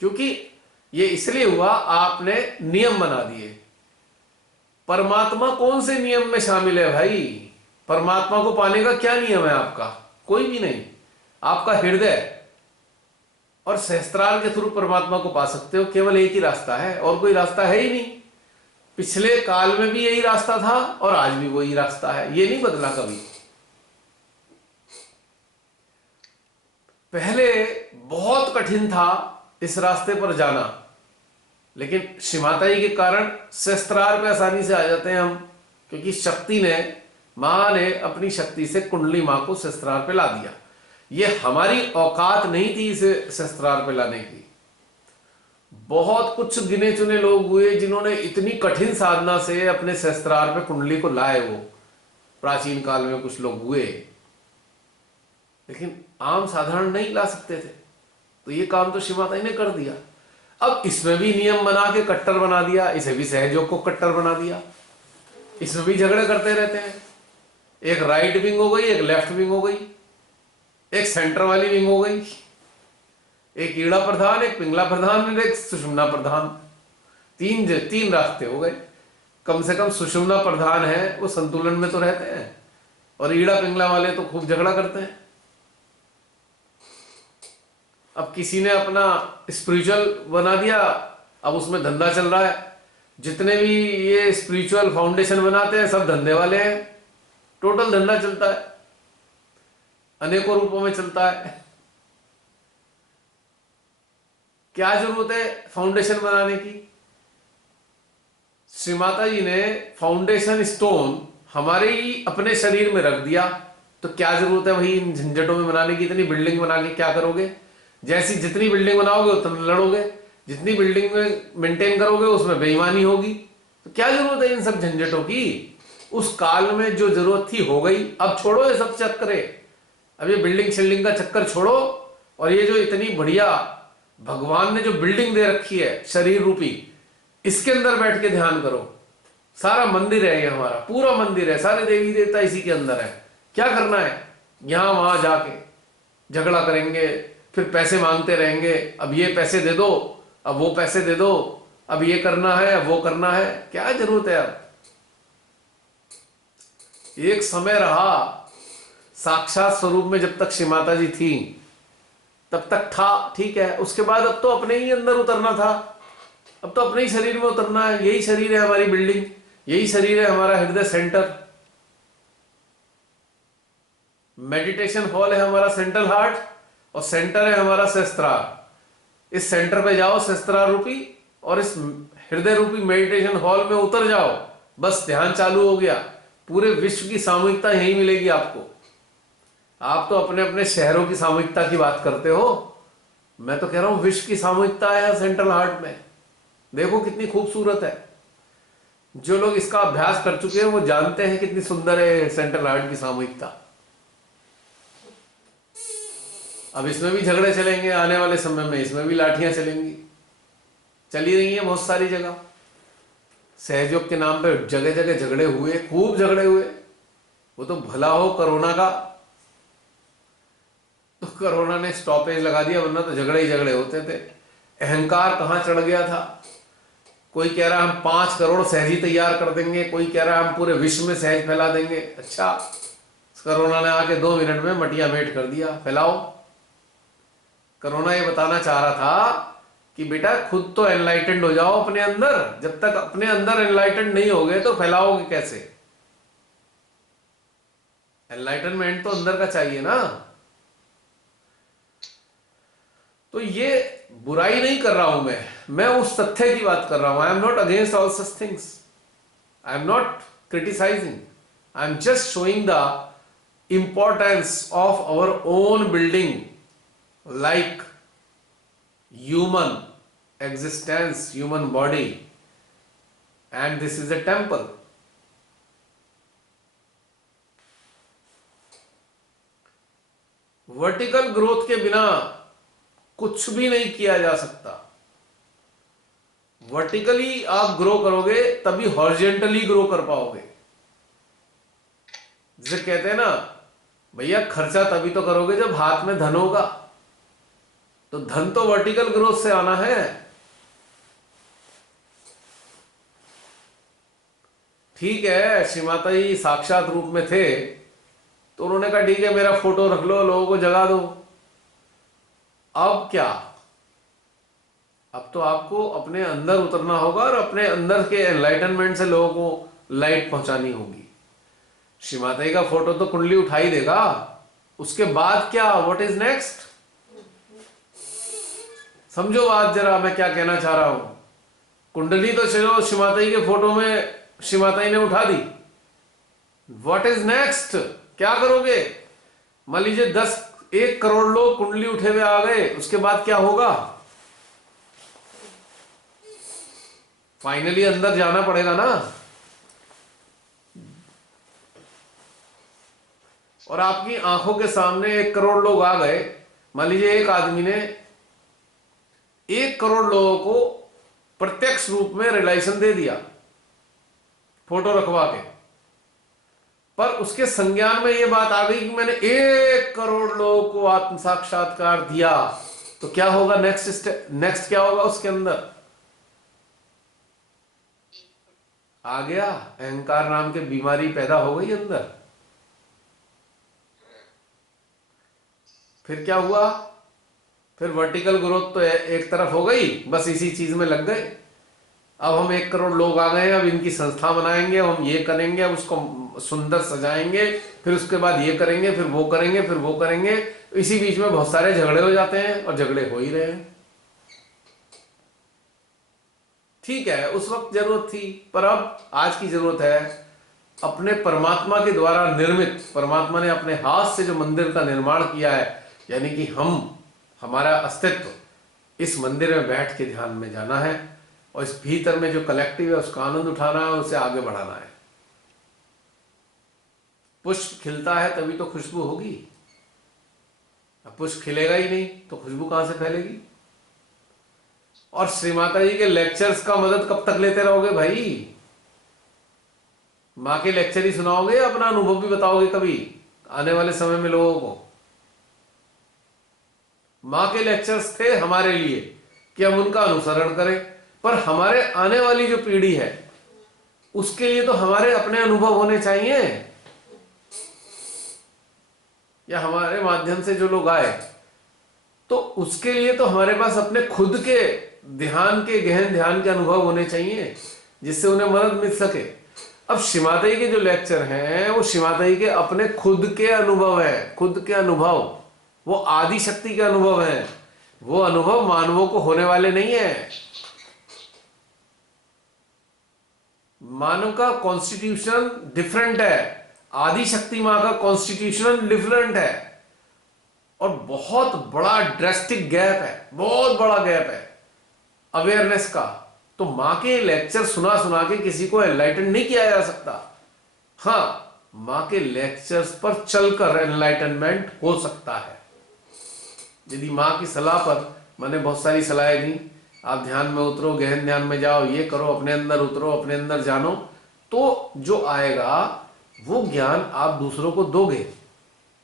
क्योंकि ये इसलिए हुआ आपने नियम बना दिए। परमात्मा कौन से नियम में शामिल है भाई? परमात्मा को पाने का क्या नियम है आपका? कोई भी नहीं। आपका हृदय और सहस्त्रार के थ्रू परमात्मा को पा सकते हो। केवल एक ही रास्ता है, और कोई रास्ता है ही नहीं। पिछले काल में भी यही रास्ता था और आज भी वही रास्ता है, ये नहीं बदला कभी। पहले बहुत कठिन था इस रास्ते पर जाना, लेकिन श्रीमाता जी के कारण सहस्त्रार पे आसानी से आ जाते हैं हम, क्योंकि शक्ति ने, मां ने अपनी शक्ति से कुंडली मां को सहस्त्रार पे ला दिया। ये हमारी औकात नहीं थी इसे सहस्त्रार पे लाने की। बहुत कुछ गिने चुने लोग हुए जिन्होंने इतनी कठिन साधना से अपने सहस्त्रार पे कुंडली को लाए। वो प्राचीन काल में कुछ लोग हुए, लेकिन आम साधारण नहीं ला सकते थे। तो ये काम तो शिव माता जी ने कर दिया। अब इसमें भी नियम बना के कट्टर बना दिया, इसे भी सहयोग को कट्टर बना दिया। इसमें भी झगड़े करते रहते हैं। एक राइट विंग हो गई, एक लेफ्ट विंग हो गई, एक सेंटर वाली विंग हो गई, एक ईड़ा प्रधान, एक पिंगला प्रधान, एक सुषुम्ना प्रधान। तीन रास्ते हो गए। कम से कम सुषुम्ना प्रधान है वो संतुलन में तो रहते हैं, और ईड़ा पिंगला वाले तो खूब झगड़ा करते हैं। अब किसी ने अपना स्पिरिचुअल बना दिया, अब उसमें धंधा चल रहा है। जितने भी ये स्पिरिचुअल फाउंडेशन बनाते हैं सब धंधे वाले हैं। टोटल धंधा चलता है, अनेकों रूपों में चलता है। क्या जरूरत है फाउंडेशन बनाने की? श्री माता जी ने फाउंडेशन स्टोन हमारे ही अपने शरीर में रख दिया, तो क्या जरूरत है वही इन झंझटों में बनाने की? इतनी बिल्डिंग बना के क्या करोगे? जैसी जितनी बिल्डिंग बनाओगे उतना लड़ोगे, जितनी बिल्डिंग में मेंटेन करोगे उसमें बेईमानी होगी। तो क्या जरूरत है इन सब झंझटों की? उस काल में जो जरूरत थी हो गई, अब छोड़ो ये सब चक्करे। अब ये बिल्डिंग शिल्डिंग का चक्कर छोड़ो, और ये जो इतनी बढ़िया भगवान ने जो बिल्डिंग दे रखी है शरीर रूपी, इसके अंदर बैठ के ध्यान करो। सारा मंदिर है ये, हमारा पूरा मंदिर है, सारे देवी देवता इसी के अंदर है। क्या करना है? यहां वहां जाके झगड़ा करेंगे, फिर पैसे मांगते रहेंगे, अब ये पैसे दे दो, अब वो पैसे दे दो, अब ये करना है, अब वो करना है। क्या जरूरत है? अब एक समय रहा साक्षात स्वरूप में, जब तक श्री माता जी थी तब तक था, ठीक है। उसके बाद अब तो अपने ही अंदर उतरना था, अब तो अपने ही शरीर में उतरना है। यही शरीर है हमारी बिल्डिंग, यही शरीर है हमारा हृदय सेंटर, मेडिटेशन हॉल है हमारा सेंट्रल हार्ट, और सेंटर है हमारा सहस्त्रार। इस सेंटर पे जाओ सहस्त्रार रूपी, और इस हृदय रूपी मेडिटेशन हॉल में उतर जाओ, बस ध्यान चालू हो गया। पूरे विश्व की सामूहिकता यही मिलेगी आपको। आप तो अपने अपने शहरों की सामूहिकता की बात करते हो, मैं तो कह रहा हूं विश्व की सामूहिकता है सेंट्रल हार्ट में। देखो कितनी खूबसूरत है। जो लोग इसका अभ्यास कर चुके हैं वो जानते हैं कितनी सुंदर है सेंट्रल हार्ट की सामूहिकता। अब इसमें भी झगड़े चलेंगे आने वाले समय में, इसमें भी लाठियां चलेंगी, चली रही हैं बहुत सारी जगह। सहयोग के नाम पे जगह जगह झगड़े हुए, खूब झगड़े हुए। वो तो भला हो कोरोना का, तो कोरोना ने स्टॉपेज लगा दिया, वरना तो झगड़े ही झगड़े होते थे। अहंकार कहां चढ़ गया था। कोई कह रहा हम 5 करोड़ सहजी तैयार कर देंगे, कोई कह रहा हम पूरे विश्व में सहज फैला देंगे। अच्छा, कोरोना ने आके 2 मिनट में मटिया मेट कर दिया, फैलाओ। कोरोना ये बताना चाह रहा था कि बेटा खुद तो एनलाइटेंड हो जाओ अपने अंदर। जब तक अपने अंदर एनलाइटेंड नहीं होगे तो फैलाओगे कैसे? एनलाइटनमेंट तो अंदर का चाहिए ना। तो ये बुराई नहीं कर रहा हूं मैं उस तथ्य की बात कर रहा हूं। I am not against all such things, I am not criticising, I am just showing the importance of our own building, like human existence, human body, and this is a temple. Vertical growth के बिना कुछ भी नहीं किया जा सकता। वर्टिकली आप ग्रो करोगे तभी हॉरिजेंटली ग्रो कर पाओगे। जिसे कहते हैं ना भैया, खर्चा तभी तो करोगे जब हाथ में धन होगा। तो धन तो वर्टिकल ग्रोथ से आना है। ठीक है, श्री माता जी साक्षात रूप में थे तो उन्होंने कहा ठीक है मेरा फोटो रख लो, लोगों को जगा दो। अब क्या? अब तो आपको अपने अंदर उतरना होगा और अपने अंदर के एनलाइटनमेंट से लोगों को लाइट पहुंचानी होगी। श्री माता जी का फोटो तो कुंडली उठाई देगा, उसके बाद क्या? What is next? समझो बात जरा, मैं क्या कहना चाह रहा हूं। कुंडली तो चलो श्री माता जी के फोटो में श्री माता जी ने उठा दी, व्हाट इज नेक्स्ट? क्या करोगे? मान लीजिए 1 करोड़ लोग कुंडली उठे हुए आ गए, उसके बाद क्या होगा? फाइनली अंदर जाना पड़ेगा ना। और आपकी आंखों के सामने 1 करोड़ लोग आ गए। मान लीजिए एक आदमी ने 1 करोड़ लोगों को प्रत्यक्ष रूप में रियलाइजेशन दे दिया फोटो रखवा के, पर उसके संज्ञान में यह बात आ गई कि मैंने 1 करोड़ लोगों को आत्म साक्षात्कार दिया, तो क्या होगा नेक्स्ट स्टेप? नेक्स्ट क्या होगा उसके अंदर? आ गया अहंकार नाम की बीमारी पैदा हो गई अंदर। फिर क्या हुआ? फिर वर्टिकल ग्रोथ तो एक तरफ हो गई, बस इसी चीज में लग गए। अब हम 1 करोड़ लोग आ गए, अब इनकी संस्था बनाएंगे, अब हम ये करेंगे, अब उसको सुंदर सजाएंगे, फिर उसके बाद ये करेंगे, फिर वो करेंगे, फिर वो करेंगे। इसी बीच में बहुत सारे झगड़े हो जाते हैं और झगड़े हो ही रहे हैं। ठीक है, उस वक्त जरूरत थी, पर अब आज की जरूरत है अपने परमात्मा के द्वारा निर्मित, परमात्मा ने अपने हाथ से जो मंदिर का निर्माण किया है, यानी कि हमारा अस्तित्व इस मंदिर में बैठ के ध्यान में जाना है और इस भीतर में जो कलेक्टिव है उसका आनंद उठाना है और उसे आगे बढ़ाना है। पुष्प खिलता है तभी तो खुशबू होगी, अब पुष्प खिलेगा ही नहीं तो खुशबू कहां से फैलेगी। और श्री माता जी के लेक्चर्स का मदद कब तक लेते रहोगे भाई? माँ के लेक्चर ही सुनाओगे या अपना अनुभव भी बताओगे कभी आने वाले समय में लोगों को? माँ के लेक्चर्स थे हमारे लिए कि हम उनका अनुसरण करें, पर हमारे आने वाली जो पीढ़ी है उसके लिए तो हमारे अपने अनुभव होने चाहिए, या हमारे माध्यम से जो लोग आए तो उसके लिए तो हमारे पास अपने खुद के ध्यान के, गहन ध्यान के अनुभव होने चाहिए जिससे उन्हें मदद मिल सके। अब श्री माता जी के जो लेक्चर हैं वो श्री माता जी के अपने खुद के अनुभव हैं, खुद के अनुभव, वो आदि शक्ति के अनुभव हैं, वो अनुभव मानवों को होने वाले नहीं है। मानव का कॉन्स्टिट्यूशन डिफरेंट है, आदि शक्ति मां का कॉन्स्टिट्यूशन डिफरेंट है, और बहुत बड़ा ड्रेस्टिक गैप है, बहुत बड़ा गैप है अवेयरनेस का। तो मां के लेक्चर सुना सुना के किसी को एनलाइटन नहीं किया जा सकता। हां, मां के लेक्चर्स पर चलकर एनलाइटनमेंट हो सकता है। यदि मां की सलाह पर, मैंने बहुत सारी सलाहें दी, आप ध्यान में उतरो, गहन ध्यान में जाओ, ये करो, अपने अंदर उतरो, अपने अंदर जानो, तो जो आएगा वो ज्ञान आप दूसरों को दोगे,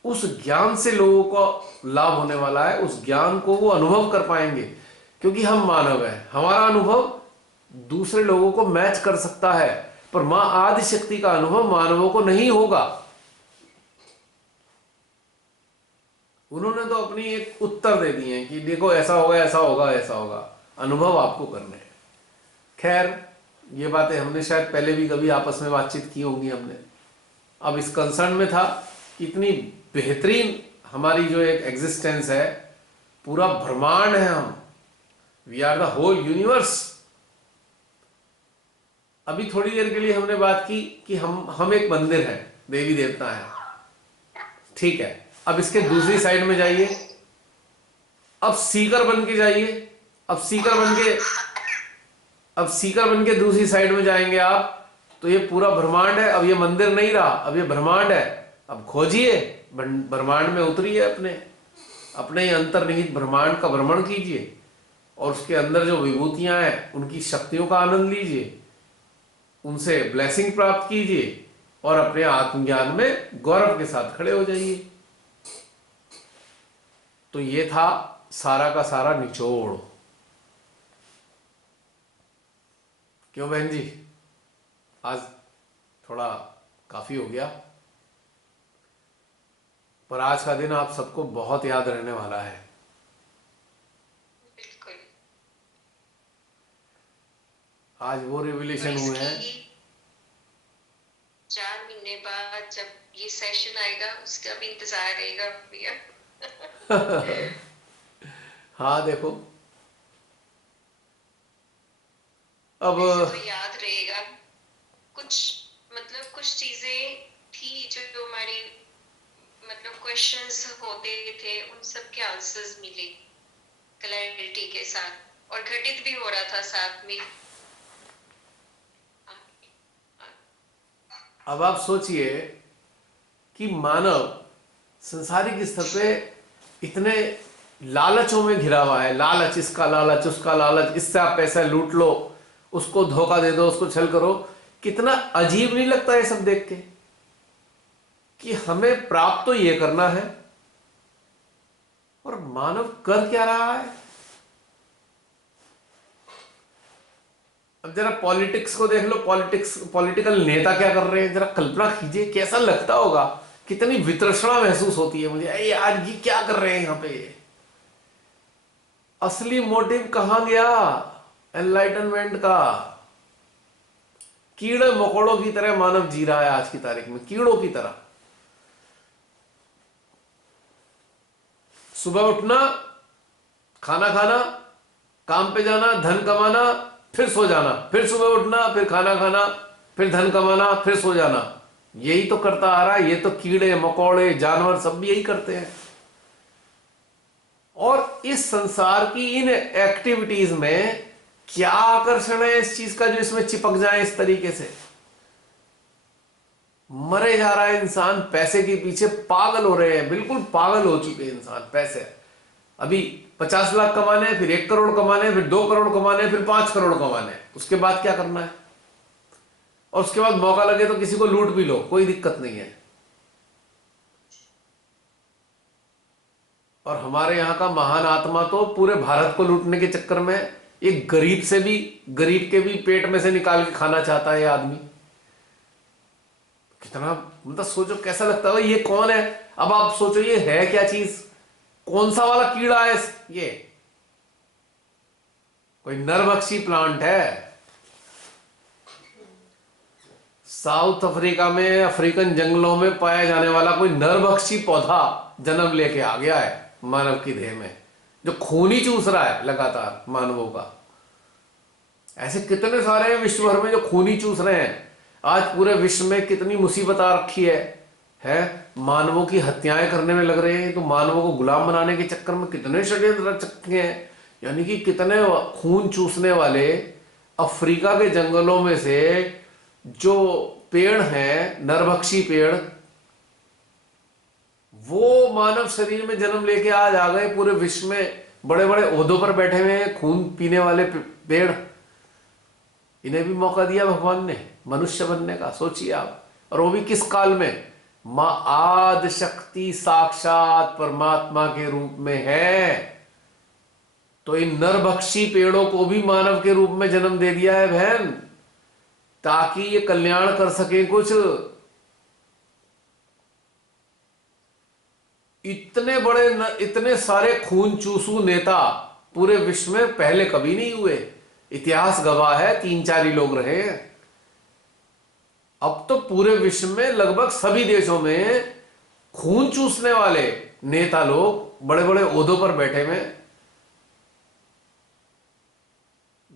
उस ज्ञान से लोगों को लाभ होने वाला है, उस ज्ञान को वो अनुभव कर पाएंगे। क्योंकि हम मानव हैं, हमारा अनुभव दूसरे लोगों को मैच कर सकता है, पर मां आदि शक्ति का अनुभव मानवों को नहीं होगा। उन्होंने तो अपनी एक उत्तर दे दिए कि देखो ऐसा होगा, ऐसा होगा, ऐसा होगा, अनुभव आपको करने हैं। खैर, ये बातें हमने शायद पहले भी कभी आपस में बातचीत की होंगी हमने। अब इस कंसर्न में था, इतनी बेहतरीन हमारी जो एक एग्जिस्टेंस है, पूरा ब्रह्मांड है हम, we are the whole universe. अभी थोड़ी देर के लिए हमने बात की कि हम एक मंदिर है, देवी देवता है, ठीक है। अब इसके दूसरी साइड में जाइए, अब सीकर बन के जाइए, अब सीकर बन के दूसरी साइड में जाएंगे आप, तो ये पूरा ब्रह्मांड है। अब ये मंदिर नहीं रहा, अब ये ब्रह्मांड है। अब खोजिए, ब्रह्मांड में उतरिए, अपने ही अंतर्निहित ब्रह्मांड का भ्रमण कीजिए और उसके अंदर जो विभूतियां हैं उनकी शक्तियों का आनंद लीजिए, उनसे ब्लेसिंग प्राप्त कीजिए और अपने आत्मज्ञान में गौरव के साथ खड़े हो जाइए। तो ये था सारा का सारा निचोड़। क्यों बहन जी, आज थोड़ा काफी हो गया, पर आज का दिन आप सबको बहुत याद रहने वाला है। बिल्कुल। आज वो रिविलेशन हुए हैं। 4 महीने बाद जब ये सेशन आएगा उसका भी इंतजार रहेगा भैया। हाँ देखो, अब तो याद रहेगा कुछ, मतलब कुछ चीजें थी जो हमारी मतलब क्वेश्चंस होते थे, उन सब के आंसर्स मिले क्लैरिटी के साथ, और घटित भी हो रहा था साथ में। अब आप सोचिए कि मानव संसारिक स्तर पे इतने लालचों में घिरा हुआ है, लालच, इसका लालच, उसका लालच, इससे आप पैसा लूट लो, उसको धोखा दे दो, उसको छल करो। कितना अजीब नहीं लगता है सब देख के कि हमें प्राप्त तो ये करना है और मानव कर क्या रहा है। अब जरा पॉलिटिक्स को देख लो, पॉलिटिकल नेता क्या कर रहे हैं, जरा कल्पना कीजिए कैसा लगता होगा, कितनी वितृष्णा महसूस होती है मुझे, अरे यार ये क्या कर रहे हैं यहां पे। असली मोटिव कहां गया एनलाइटनमेंट का। कीड़े मकोड़ों की तरह मानव जी रहा है आज की तारीख में, कीड़ों की तरह। सुबह उठना, खाना खाना, काम पे जाना, धन कमाना, फिर सो जाना, फिर सुबह उठना, फिर खाना खाना, फिर धन कमाना, फिर सो जाना। यही तो करता आ रहा है। ये तो कीड़े मकोड़े जानवर सब भी यही करते हैं। और इस संसार की इन एक्टिविटीज में क्या आकर्षण है इस चीज का जो इसमें चिपक जाए इस तरीके से। मरे जा रहा है इंसान पैसे के पीछे, पागल हो रहे हैं, बिल्कुल पागल हो चुके हैं इंसान। पैसे अभी 50 लाख कमाने हैं, फिर 1 करोड़ कमाने हैं, फिर 2 करोड़ कमाने हैं, फिर 5 करोड़ कमाने हैं, उसके बाद क्या करना है? और उसके बाद मौका लगे तो किसी को लूट भी लो, कोई दिक्कत नहीं है। और हमारे यहां का महान आत्मा तो पूरे भारत को लूटने के चक्कर में एक गरीब से भी, गरीब के भी पेट में से निकाल के खाना चाहता है ये आदमी। कितना मतलब सोचो, कैसा लगता है ये कौन है? अब आप सोचो ये है क्या चीज, कौन सा वाला कीड़ा है ये? कोई नरभक्षी प्लांट है। साउथ अफ्रीका में, अफ्रीकन जंगलों में पाया जाने वाला कोई नरभक्षी पौधा जन्म लेके आ गया है मानव की देह में, जो खून ही चूस रहा है लगातार मानवों का। ऐसे कितने सारे हैं विश्व भर में जो खून ही चूस रहे हैं। आज पूरे विश्व में कितनी मुसीबत आ रखी है मानवों की हत्याएं करने में लग रहे हैं। तो मानवों को गुलाम बनाने के चक्कर में कितने षड्यंत्र रच चुके हैं। यानी कि कितने खून चूसने वाले अफ्रीका के जंगलों में से जो पेड़ हैं, नरभक्षी पेड़, वो मानव शरीर में जन्म लेके आज आ गए। पूरे विश्व में बड़े बड़े ओहदों पर बैठे हुए हैं खून पीने वाले पेड़। इन्हें भी मौका दिया भगवान ने मनुष्य बनने का, सोचिए आप। और वो भी किस काल में? मां आदि शक्ति साक्षात परमात्मा के रूप में है। तो इन नरभक्षी पेड़ों को भी मानव के रूप में जन्म दे दिया है बहन, ताकि ये कल्याण कर सके कुछ। इतने बड़े इतने सारे खून चूसू नेता पूरे विश्व में पहले कभी नहीं हुए। इतिहास गवाह है, 3-4 ही लोग रहे हैं। अब तो पूरे विश्व में लगभग सभी देशों में खून चूसने वाले नेता लोग बड़े बड़े ओहदों पर बैठे हुए।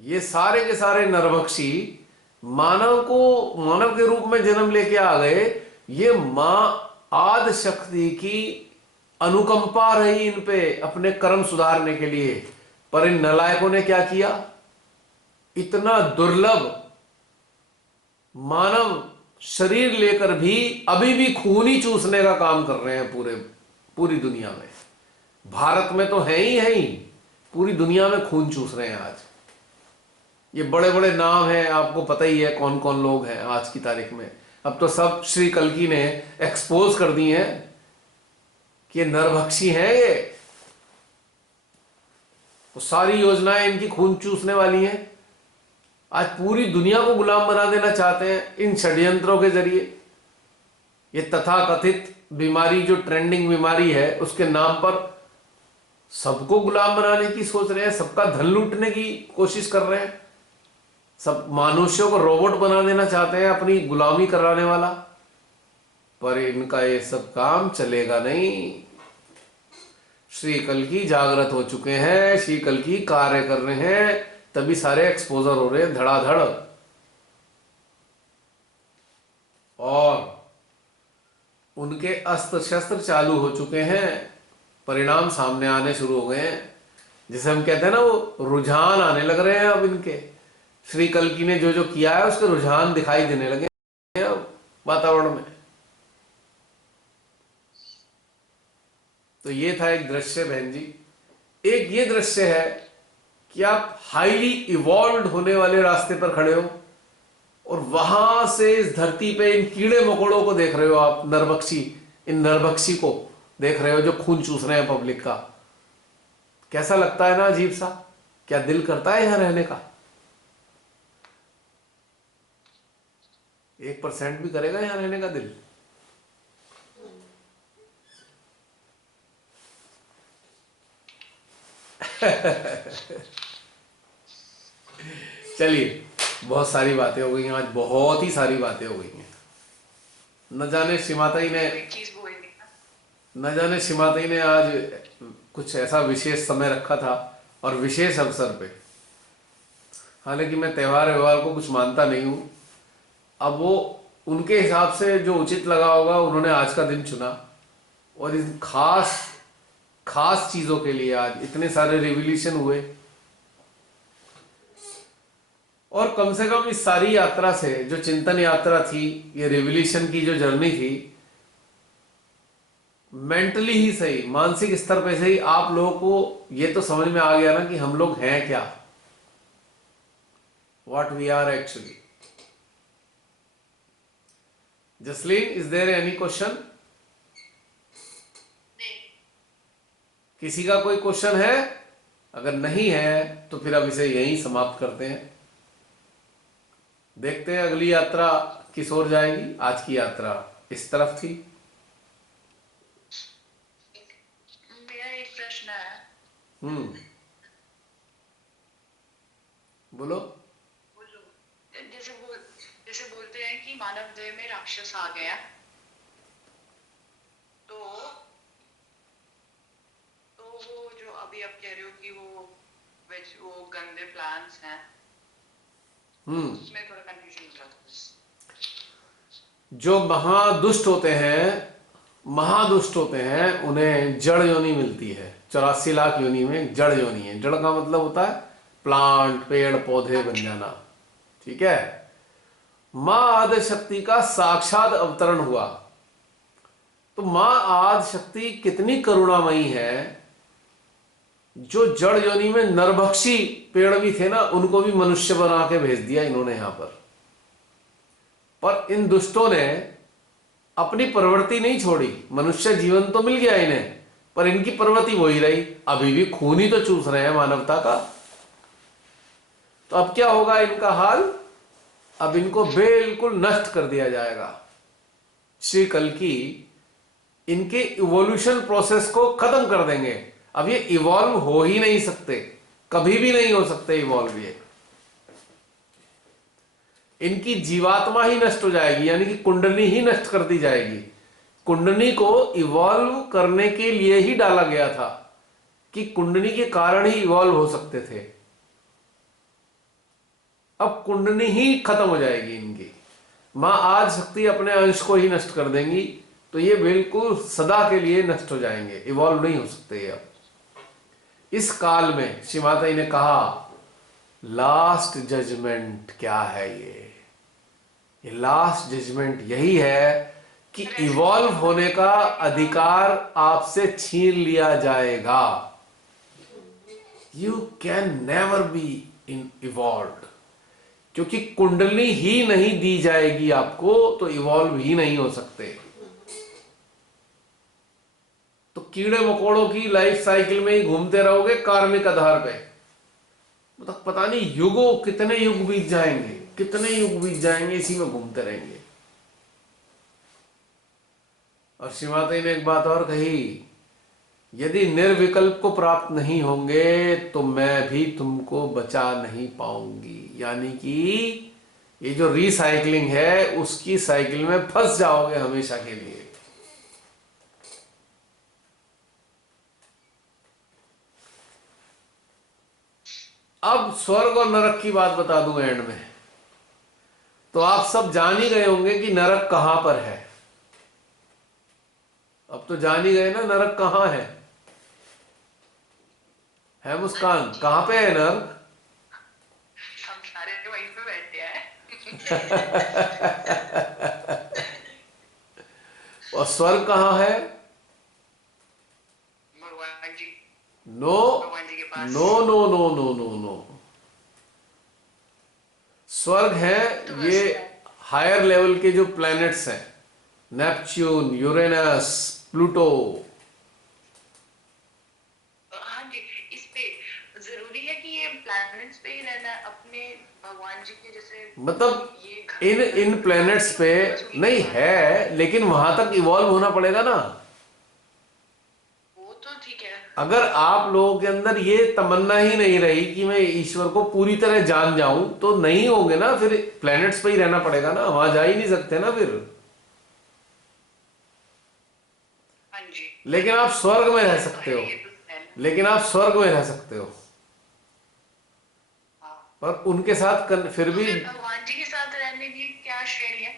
ये सारे के सारे नरभक्षी मानव के रूप में जन्म लेके आ गए। ये मां आदि शक्ति की अनुकंपा रही इन पे अपने कर्म सुधारने के लिए। पर इन नलायकों ने क्या किया? इतना दुर्लभ मानव शरीर लेकर भी अभी भी खून ही चूसने का काम कर रहे हैं पूरी दुनिया में। भारत में तो है ही, पूरी दुनिया में खून चूस रहे हैं आज। ये बड़े बड़े नाम हैं, आपको पता ही है कौन कौन लोग हैं आज की तारीख में। अब तो सब श्री कल्कि ने एक्सपोज कर दिए हैं कि ये नरभक्षी हैं। ये तो सारी योजनाएं इनकी खून चूसने वाली हैं। आज पूरी दुनिया को गुलाम बना देना चाहते हैं इन षड्यंत्रों के जरिए। ये तथाकथित बीमारी जो ट्रेंडिंग बीमारी है, उसके नाम पर सबको गुलाम बनाने की सोच रहे हैं, सबका धन लूटने की कोशिश कर रहे हैं, सब मनुष्यों को रोबोट बना देना चाहते हैं अपनी गुलामी कराने वाला। पर इनका ये सब काम चलेगा नहीं। श्री कल्कि जागृत हो चुके हैं, श्री कल्कि कार्य कर रहे हैं, तभी सारे एक्सपोजर हो रहे हैं धड़ाधड़। और उनके अस्त्र शस्त्र चालू हो चुके हैं, परिणाम सामने आने शुरू हो गए हैं। जिसे हम कहते हैं ना, वो रुझान आने लग रहे हैं अब इनके। श्री कल्कि ने जो जो किया है उसके रुझान दिखाई देने लगे हैं अब वातावरण में। तो ये था एक दृश्य बहन जी। एक ये दृश्य है कि आप हाईली इवॉल्व होने वाले रास्ते पर खड़े हो और वहां से इस धरती पे इन कीड़े मकोड़ों को देख रहे हो आप, नरभक्षी, इन नरभक्षी को देख रहे हो जो खून चूस रहे हैं पब्लिक का। कैसा लगता है ना, अजीब सा? क्या दिल करता है यहां रहने का? 1% भी करेगा यहां रहने का दिल? चलिए, बहुत सारी बातें हो गई हैं आज, बहुत ही सारी बातें हो गई हैं। न जाने श्रीमाताई ने आज कुछ ऐसा विशेष समय रखा था और विशेष अवसर पे हालांकि मैं त्योहार व्यवहार को कुछ मानता नहीं हूँ। अब वो उनके हिसाब से जो उचित लगा होगा, उन्होंने आज का दिन चुना, और इन खास खास चीजों के लिए आज इतने सारे रिवॉल्यूशन हुए। और कम से कम इस सारी यात्रा से, जो चिंतन यात्रा थी, ये रिवॉल्यूशन की जो जर्नी थी, मेंटली ही सही, मानसिक स्तर पे से ही आप लोगों को ये तो समझ में आ गया ना कि हम लोग हैं क्या, what we are actually. Jasleen, is there any question? नहीं। किसी का कोई क्वेश्चन है? अगर नहीं है तो फिर अब इसे यहीं समाप्त करते हैं। देखते हैं अगली यात्रा किस ओर जाएगी। आज की यात्रा इस तरफ थी। मेरा एक प्रश्न है। हम्म, बोलो। बोलो। जैसे बोलते हैं कि मानव देह में राक्षस आ गया, तो वो जो अभी आप कह रहे हो कि वो गंदे प्लान्स हैं, उसमें थोड़ा कंफ्यूजन हो जाता है। जो महादुष्ट होते हैं उन्हें जड़ योनि मिलती है। 84 लाख योनि में जड़ योनि है। जड़ का मतलब होता है प्लांट, पेड़ पौधे बन जाना। ठीक है। मां आदि शक्ति का साक्षात अवतरण हुआ। तो मां आदि शक्ति कितनी करुणामयी है, जो जड़ योनि में नरभक्षी पेड़ भी थे ना, उनको भी मनुष्य बना के भेज दिया इन्होंने यहां पर इन दुष्टों ने अपनी प्रवृत्ति नहीं छोड़ी। मनुष्य जीवन तो मिल गया इन्हें, पर इनकी प्रवृत्ति वही रही। अभी भी खून ही तो चूस रहे हैं मानवता का। तो अब क्या होगा इनका हाल? अब इनको बिल्कुल नष्ट कर दिया जाएगा। श्री कल्कि इनके इवोल्यूशन प्रोसेस को खत्म कर देंगे। अब ये इवॉल्व हो ही नहीं सकते, कभी भी नहीं हो सकते इवॉल्व। ये इनकी जीवात्मा ही नष्ट हो जाएगी, यानी कि कुंडली ही नष्ट कर दी जाएगी। कुंडली को इवॉल्व करने के लिए ही डाला गया था कि कुंडली के कारण ही इवॉल्व हो सकते थे। अब कुंडली ही खत्म हो जाएगी इनकी। मां आज शक्ति अपने अंश को ही नष्ट कर देंगी, तो ये बिल्कुल सदा के लिए नष्ट हो जाएंगे, इवॉल्व नहीं हो सकते। अब इस काल में श्री माता जी ने कहा लास्ट जजमेंट क्या है? ये लास्ट जजमेंट यही है कि इवॉल्व होने का अधिकार आपसे छीन लिया जाएगा। You can never be in evolve, क्योंकि कुंडली ही नहीं दी जाएगी आपको, तो इवॉल्व ही नहीं हो सकते। तो कीड़े मकोड़ों की लाइफ साइकिल में ही घूमते रहोगे कार्मिक आधार पे। मतलब पता नहीं युगों, कितने युग बीत जाएंगे, कितने युग बीत जाएंगे, इसी में घूमते रहेंगे। और श्री माता जी ने एक बात और कही, यदि निर्विकल्प को प्राप्त नहीं होंगे तो मैं भी तुमको बचा नहीं पाऊंगी। यानी कि ये जो रिसाइकलिंग है उसकी साइकिल में फंस जाओगे हमेशा के लिए। अब स्वर्ग और नरक की बात बता दूं एंड में। तो आप सब जान ही गए होंगे कि नरक कहां पर है। अब तो जान ही गए ना नरक कहां है मुस्कान? कहां पे है नरक? हम सारे वहीं पे बैठे हैं। और स्वर्ग कहां है? भगवान जी, नो भगवान जी के पास। No no no no no no. स्वर्ग है ये हायर लेवल के जो प्लैनेट्स हैं, नेपच्यून, यूरेनस, प्लूटो। हाँ जी, इस पे जरूरी है कि ये प्लैनेट्स पे ही रहना है अपने भगवान जी के जैसे? मतलब ये इन प्लैनेट्स पे नहीं है, लेकिन वहां तक इवॉल्व होना पड़ेगा ना। वो तो ठीक है। अगर आप लोगों के अंदर ये तमन्ना ही नहीं रही कि मैं ईश्वर को पूरी तरह जान जाऊं, तो नहीं होंगे ना, फिर प्लैनेट्स पे ही रहना पड़ेगा ना, वहां जा ही नहीं सकते ना फिर। हाँ जी। लेकिन आप स्वर्ग में रह सकते हो, ये तो है। लेकिन आप स्वर्ग में रह सकते हो। हाँ। और उनके साथ फिर भी फिर भगवान जी के साथ रहने की क्या श्रेणी है?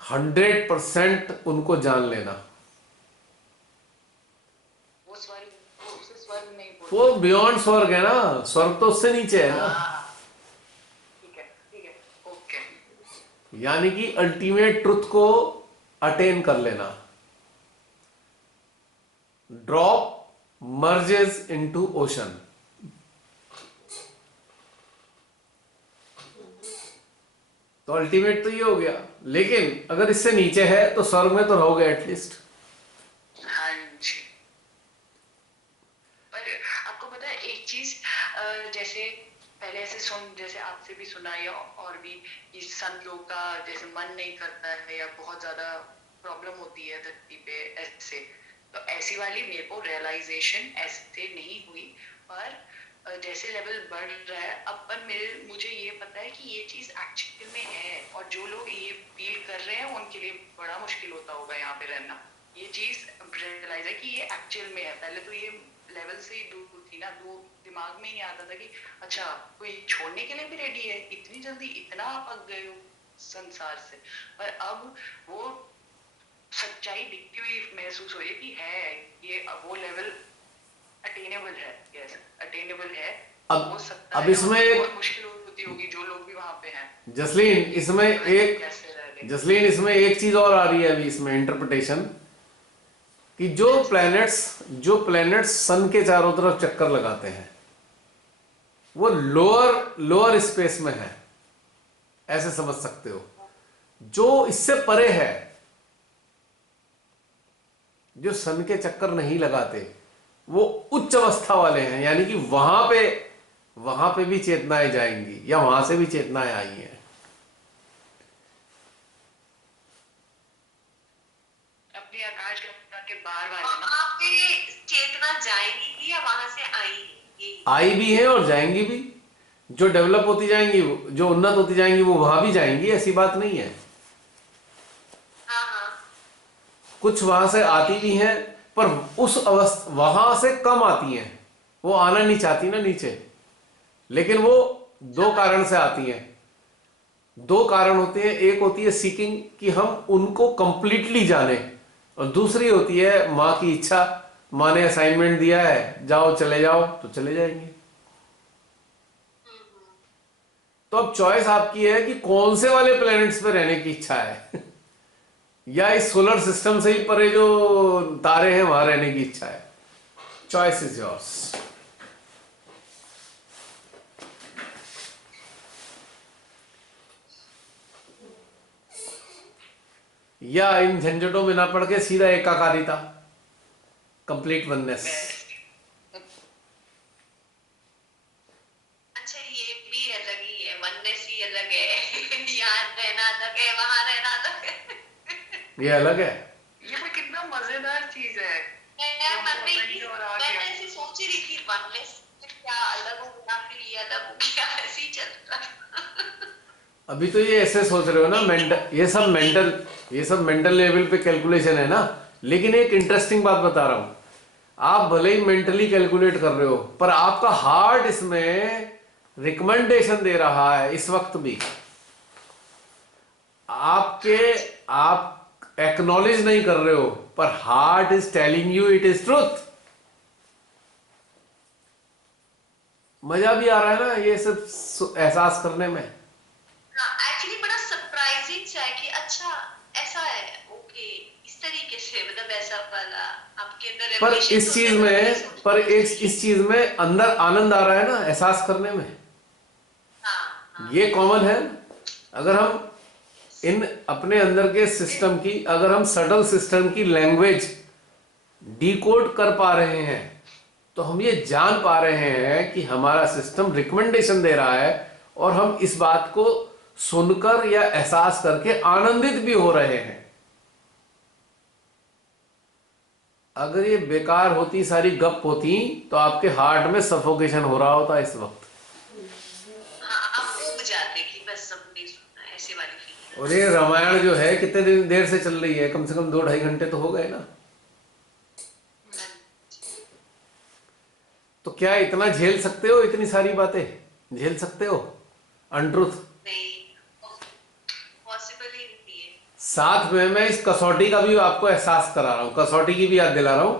100% उनको जान लेना। वो स्वर्ग, वो उसे स्वर्ग नहीं वो बोलते। बियॉन्ड स्वर्ग है ना, स्वर्ग तो उससे नीचे है ना। हाँ, ठीक है, ठीक है, ओके। यानी कि अल्टीमेट ट्रुथ को अटेन कर लेना। Drop merges into ocean. तो अल्टीमेट तो ये हो गया, लेकिन अगर इससे नीचे है तो स्वर्ग में तो रहोगे एटलीस्ट। हाँ जी। पर आपको पता है एक चीज, जैसे पहले ऐसे जैसे आपसे भी सुना या और भी, कि संत लोग का जैसे मन नहीं करता है या बहुत ज्यादा प्रॉब्लम होती है धरती पे ऐसे, तो ऐसी वाली मेरे को रियलाइजेशन ऐसे नहीं हुई। पर जैसे लेवल बढ़ रहा है अब, पर मुझे ये पता है कि ये चीज एक्चुअल में है, और जो लोग ये फील कर रहे हैं उनके लिए बड़ा मुश्किल होता होगा यहाँ पे रहना। ये चीज रियलाइज है कि ये एक्चुअल में है। पहले तो ये लेवल से ही दूर थी ना, दूर दिमाग में ही नहीं आता था कि अच्छा कोई छोड़ने के लिए भी रेडी है, इतनी जल्दी इतना पक गए हो संसार से। पर अब वो सच्चाई दिखती हुई महसूस हो रही है कि है ये, अब वो लेवल अटेनेबल है। यस, अटेनेबल है, हो सकता अब है। इसमें और बहुत मुश्किल होती होगी जो लोग भी वहां पे हैं। जसलीन इसमें एक कैसे रह गए? जसलीन इसमें एक चीज और आ रही है अभी इसमें इंटरप्रिटेशन, कि जो प्लैनेट्स सन के चारों तरफ चक्कर लगाते हैं वो लोअर स्पेस में है, ऐसे समझ सकते हो। जो इससे परे है, जो सन के चक्कर नहीं लगाते, वो उच्च अवस्था वाले हैं, यानी कि वहां पे भी चेतनाएं जाएंगी या वहां से भी चेतनाएं आई हैं। अपनी आकाश गंगा के बाहर वाले ना। वहां पे चेतना जाएगी या वहां से आएगी? आई भी है और जाएंगी भी। जो डेवलप होती जाएंगी, जो उन्नत होती जाएंगी, वो वहां भी जाएंगी, ऐसी बात नहीं है। हाँ हाँ। कुछ वहां से आती भी हैं, पर उस अवस्था वहां से कम आती हैं, वो आना नहीं चाहती ना नीचे। लेकिन वो दो कारण से आती हैं। दो कारण होते हैं, एक होती है सीकिंग कि हम उनको कंप्लीटली जाने, और दूसरी होती है माँ की इच्छा, माँ ने असाइनमेंट दिया है जाओ चले जाओ, तो चले जाएंगे। तो अब चॉइस आपकी है कि कौन से वाले प्लैनेट्स पे रहने की इच्छा है या इस सोलर सिस्टम से ही परे जो तारे हैं वहां रहने की इच्छा है। Choice is yours. या इन झंझटों में ना पड़ के सीधा एकाकारिता, कंप्लीट वननेस। अच्छा, ये भी अलग ही है, वननेस ही अलग है। यहाँ रहना अलग है, वहां रहना अलग है। ये अलग है। ये तो कितना मजेदार चीज है। मैं ऐसे सोच ही रही थी, वननेस क्या अलग हो गया, फिर ये अलग हो गया, ऐसे ही चल रहा। अभी तो ये ऐसे सोच रहे हो ना, ये सब मेंटल लेवल पे कैलकुलेशन है ना। लेकिन एक इंटरेस्टिंग बात बता रहा हूं, आप भले ही मेंटली कैलकुलेट कर रहे हो, पर आपका हार्ट इसमें रिकमेंडेशन दे रहा है इस वक्त भी। आप एक्नॉलेज नहीं कर रहे हो, पर heart is telling you it is truth. मजा भी आ रहा है ना ये सब एहसास करने में। एक्चुअली बड़ा सरप्राइजिंग सा है कि अच्छा ऐसा है, ओके, इस तरीके से, मतलब ऐसा वाला आपके अंदर पर revelation इस हो चीज गया, में पर इस चीज में अंदर आनंद आ रहा है ना एहसास करने में। हाँ हाँ। ये कॉमन है। अगर हम इन अपने अंदर के सिस्टम की, अगर हम सटल सिस्टम की लैंग्वेज डिकोड कर पा रहे हैं, तो हम ये जान पा रहे हैं कि हमारा सिस्टम रिकमेंडेशन दे रहा है, और हम इस बात को सुनकर या एहसास करके आनंदित भी हो रहे हैं। अगर ये बेकार होती, सारी गप होती, तो आपके हार्ट में सफोकेशन हो रहा होता इस वक्त। हाँ, आप ऊब जाते कि बस सबने सुना, ऐसे वाली फीलिंग। और ये रामायण जो है कितने देर से चल रही है, कम से कम 2-2.5 घंटे तो हो गए ना। तो क्या इतना झेल सकते हो इतनी सारी बातें? झेल सकते हो अनट्रूथ? नहीं, पॉसिबल ही नहीं है। साथ में मैं इस कसौटी का भी आपको एहसास करा रहा हूं, कसौटी की भी याद दिला रहा हूं।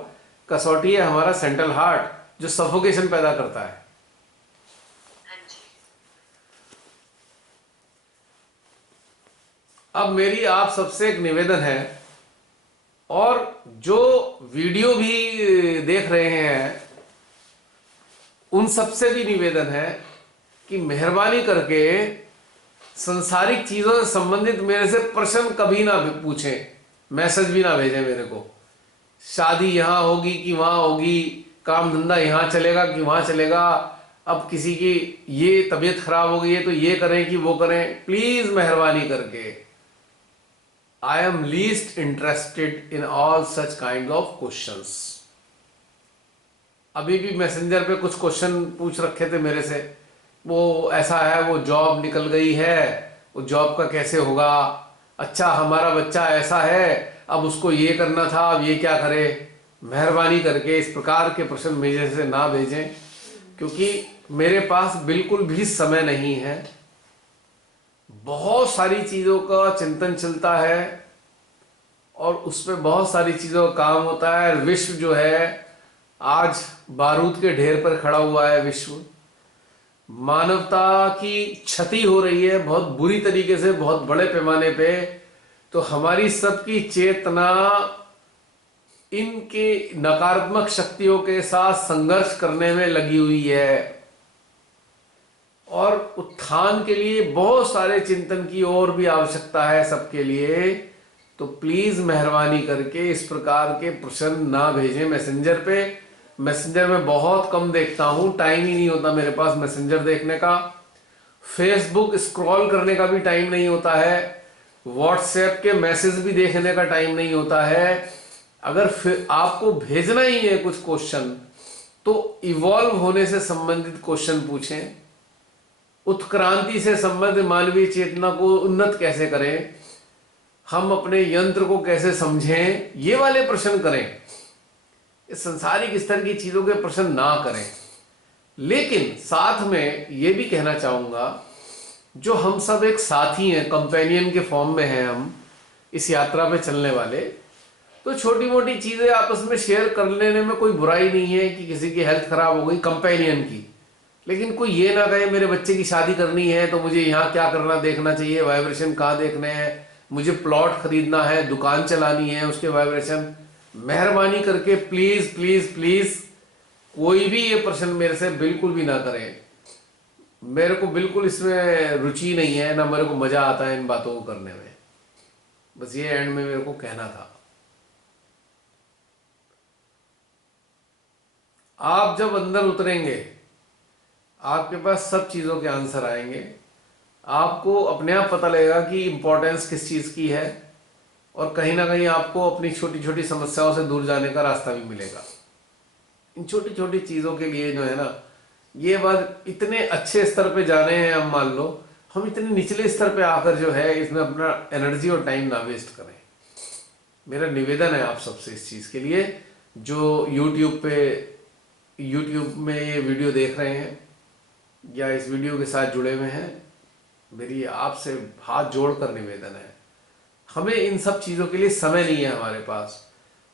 कसौटी है हमारा सेंट्रल हार्ट जो सफोकेशन पैदा करता है। हाँ जी। अब मेरी आप सबसे एक निवेदन है, और जो वीडियो भी देख रहे हैं उन सबसे भी निवेदन है कि मेहरबानी करके संसारिक चीजों से संबंधित मेरे से प्रश्न कभी ना पूछें, मैसेज भी ना भेजें मेरे को। शादी यहां होगी कि वहां होगी, काम धंधा यहां चलेगा कि वहां चलेगा, अब किसी की ये तबीयत खराब हो गई है तो ये करें कि वो करें, प्लीज मेहरबानी करके। I am least interested in all such kind of questions. अभी भी मैसेंजर पे कुछ क्वेश्चन पूछ रखे थे मेरे से, वो ऐसा है, वो जॉब निकल गई है, वो जॉब का कैसे होगा, अच्छा हमारा बच्चा ऐसा है अब उसको ये करना था अब ये क्या करे। मेहरबानी करके इस प्रकार के प्रश्न मेरे से ना भेजें, क्योंकि मेरे पास बिल्कुल भी समय नहीं है। बहुत सारी चीजों का चिंतन चलता है और उसमें बहुत सारी चीजों का काम होता है। विश्व जो है आज बारूद के ढेर पर खड़ा हुआ है, विश्व मानवता की क्षति हो रही है बहुत बुरी तरीके से, बहुत बड़े पैमाने पे। तो हमारी सबकी चेतना इनके नकारात्मक शक्तियों के साथ संघर्ष करने में लगी हुई है, और उत्थान के लिए बहुत सारे चिंतन की और भी आवश्यकता है सबके लिए। तो प्लीज मेहरबानी करके इस प्रकार के प्रश्न ना भेजें मैसेंजर पे। मैसेंजर में बहुत कम देखता हूं, टाइम ही नहीं होता मेरे पास मैसेंजर देखने का। फेसबुक स्क्रॉल करने का भी टाइम नहीं होता है, व्हाट्सएप के मैसेज भी देखने का टाइम नहीं होता है। अगर फिर आपको भेजना ही है कुछ क्वेश्चन तो इवॉल्व होने से संबंधित क्वेश्चन पूछें, उत्क्रांति से संबंधित मानवीय चेतना को उन्नत कैसे करें, हम अपने यंत्र को कैसे समझें, ये वाले प्रश्न करें। इस संसारिक स्तर की चीजों के प्रश्न ना करें। लेकिन साथ में ये भी कहना चाहूंगा, जो हम सब एक साथी हैं, कंपेनियन के फॉर्म में हैं हम इस यात्रा पे चलने वाले, तो छोटी मोटी चीजें आपस में शेयर कर लेने में कोई बुराई नहीं है कि किसी की हेल्थ खराब हो गई कंपेनियन की। लेकिन कोई ये ना कहे मेरे बच्चे की शादी करनी है तो मुझे यहाँ क्या करना देखना चाहिए, वाइब्रेशन कहाँ देखने हैं, मुझे प्लॉट खरीदना है, दुकान चलानी है, उसके वाइब्रेशन। मेहरबानी करके प्लीज प्लीज प्लीज कोई भी ये प्रश्न मेरे से बिल्कुल भी ना करें। मेरे को बिल्कुल इसमें रुचि नहीं है, ना मेरे को मजा आता है इन बातों को करने में। बस ये एंड में मेरे को कहना था। आप जब अंदर उतरेंगे आपके पास सब चीजों के आंसर आएंगे। आपको अपने आप पता लगेगा कि इंपॉर्टेंस किस चीज की है, और कहीं ना कहीं आपको अपनी छोटी छोटी समस्याओं से दूर जाने का रास्ता भी मिलेगा। इन छोटी छोटी चीजों के लिए जो है ना, ये बात इतने अच्छे स्तर पे जाने हैं हम, मान लो हम इतने निचले स्तर पे आकर जो है इसमें अपना एनर्जी और टाइम ना वेस्ट करें। मेरा निवेदन है आप सबसे इस चीज के लिए, जो यूट्यूब में ये वीडियो देख रहे हैं या इस वीडियो के साथ जुड़े हुए हैं, मेरी आपसे हाथ जोड़कर निवेदन है, हमें इन सब चीज़ों के लिए समय नहीं है हमारे पास।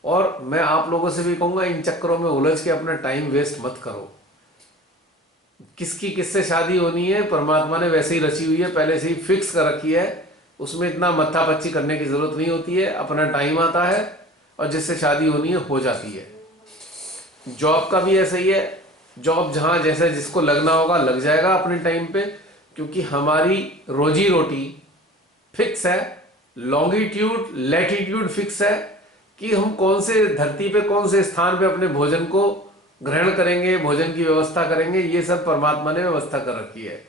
और मैं आप लोगों से भी कहूँगा, इन चक्करों में उलझ के अपना टाइम वेस्ट मत करो। किसकी किससे शादी होनी है परमात्मा ने वैसे ही रची हुई है, पहले से ही फिक्स कर रखी है, उसमें इतना मत्था पच्ची करने की जरूरत नहीं होती है। अपना टाइम आता है और जिससे शादी होनी है हो जाती है। जॉब का भी ऐसा ही है, जॉब जहां जैसे जिसको लगना होगा लग जाएगा अपने टाइम पे, क्योंकि हमारी रोजी रोटी फिक्स है, लॉन्गिट्यूड लैटिट्यूड फिक्स है कि हम कौन से धरती पे कौन से स्थान पे अपने भोजन को ग्रहण करेंगे, भोजन की व्यवस्था करेंगे, ये सब परमात्मा ने व्यवस्था कर रखी है।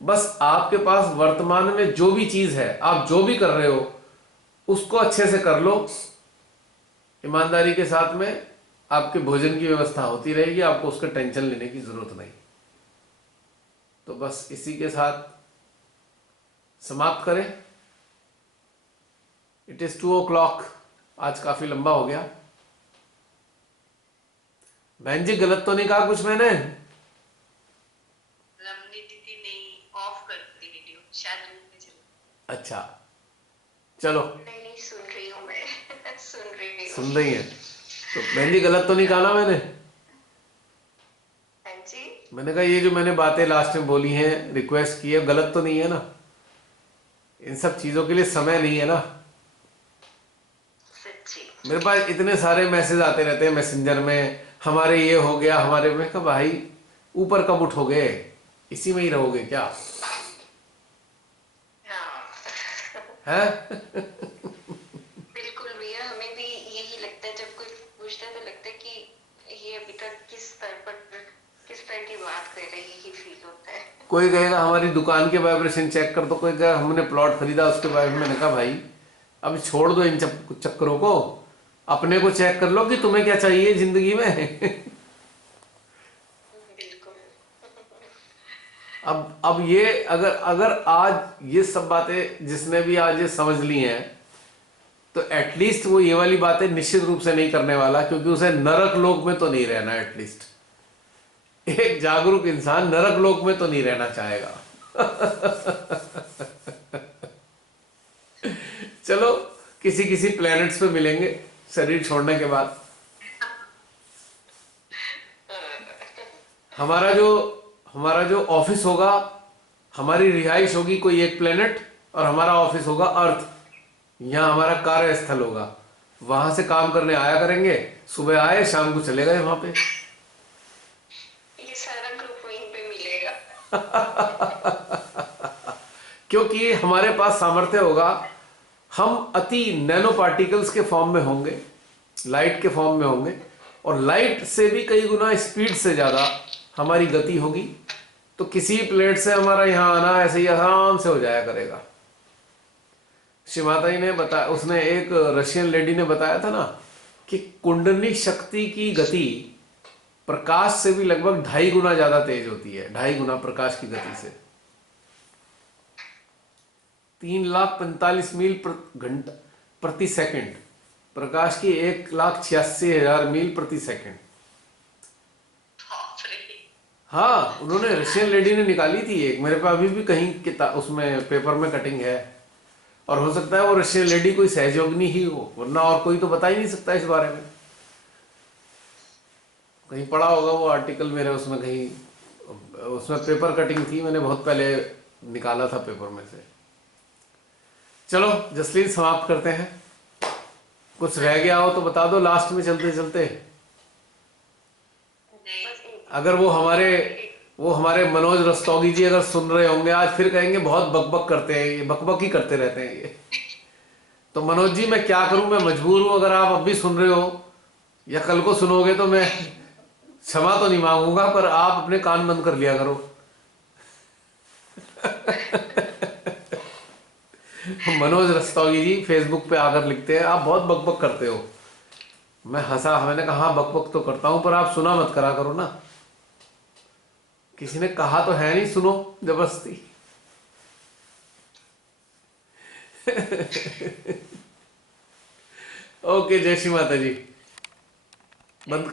बस आपके पास वर्तमान में जो भी चीज है, आप जो भी कर रहे हो उसको अच्छे से कर लो, ईमानदारी के साथ में आपके भोजन की व्यवस्था होती रहेगी, आपको उसका टेंशन लेने की जरूरत नहीं। तो बस इसी के साथ समाप्त करें। इट इज 2 o'clock, आज काफी लंबा हो गया। बहन जी गलत तो नहीं कहा कुछ मैंने? रमनी रही थी, नहीं ऑफ कर दी वीडियो, शायद रूम में चली। अच्छा चलो, नहीं नहीं, सुन रही हूँ मैं सुन रही हूँ। सुन रही है तो मेहंदी गलत तो नहीं कहा ना मैंने? हाँ जी। मैंने कहा ये जो मैंने बातें लास्ट में बोली हैं, रिक्वेस्ट की है, गलत तो नहीं है ना? इन सब चीजों के लिए समय नहीं है ना। सच्ची। मेरे पास इतने सारे मैसेज आते रहते हैं मैसेंजर में, हमारे ये हो गया, हमारे में कहा भाई ऊपर कब उठोगे, इसी में ही रहोगे क्या हाँ है? बिल्कुल भैया, हमें भी यही लगता है, जब कोई पूछता है तो लगता है कि ये अभी तक किस स्तर पर, किस तरह की बात कर रही है, यही फील होता है। कोई कहेगा हमारी दुकान के वाइब्रेशन चेक कर, तो कोई कहेगा हमने प्लॉट खरीदा उसके बारे में। मैंने कहा भाई अब छोड़ दो इन चक्करों को, अपने को चेक कर लो कि तुम्हें क्या चाहिए जिंदगी में। बिल्कुल। अब ये अगर अगर आज ये सब बातें जिसने भी आज ये समझ ली हैं, तो एटलीस्ट वो ये वाली बातें निश्चित रूप से नहीं करने वाला, क्योंकि उसे नरक लोक में तो नहीं रहना। एटलीस्ट एक जागरूक इंसान नरक लोक में तो नहीं रहना चाहेगा। चलो किसी किसी प्लैनेट्स पे मिलेंगे शरीर छोड़ने के बाद। हमारा जो ऑफिस होगा, हमारी रिहाइश होगी कोई एक प्लेनेट, और हमारा ऑफिस होगा अर्थ, यहाँ हमारा कार्यस्थल होगा। वहां से काम करने आया करेंगे, सुबह आए शाम को चले गए वहां पे। ये सारा ग्रुप वहीं पे मिलेगा। क्योंकि हमारे पास सामर्थ्य होगा, हम अति नैनो पार्टिकल्स के फॉर्म में होंगे, लाइट के फॉर्म में होंगे, और लाइट से भी कई गुना स्पीड से ज्यादा हमारी गति होगी। तो किसी प्लेट से हमारा यहाँ आना ऐसे ही आराम से हो जाया करेगा। श्री माता जी ने बताया, उसने एक रशियन लेडी ने बताया था ना कि कुंडली शक्ति की गति प्रकाश से भी लगभग 2.5 गुना ज्यादा तेज होती है। 2.5 गुना प्रकाश की गति से 3,45 मील घंटा प्रति सेकंड, प्रकाश की 1,86,000 मील प्रति सेकंड। बाप रे। हाँ, उन्होंने रशियन लेडी ने निकाली थी एक, मेरे पास अभी भी कहीं किताब उसमें पेपर में कटिंग है। और हो सकता है वो रशियन लेडी कोई सहयोगिनी ही हो, वरना और कोई तो बता ही नहीं सकता इस बारे में। कहीं पढ़ा होगा वो आर्टिकल मेरे, उसमें कहीं उसमें पेपर कटिंग थी, मैंने बहुत पहले निकाला था पेपर में से। चलो जसलीन समाप्त करते हैं। कुछ रह गया हो तो बता दो लास्ट में चलते चलते। अगर वो हमारे मनोज रस्तोगी जी अगर सुन रहे होंगे आज, फिर कहेंगे बहुत बकबक करते हैं ये, बकबक ही करते रहते हैं ये। तो मनोज जी मैं क्या करूं, मैं मजबूर हूं। अगर आप अब भी सुन रहे हो या कल को सुनोगे तो मैं क्षमा तो नहीं मांगूंगा, पर आप अपने कान बंद कर लिया करो। मनोज रस्तोगी जी फेसबुक पे आकर लिखते हैं आप बहुत बकबक करते हो। मैं हंसा, मैंने कहा हाँ बकबक तो करता हूं, पर आप सुना मत करा करो ना। किसी ने कहा तो है नहीं सुनो जबरदस्ती। ओके, जय श्री माता जी। बंद।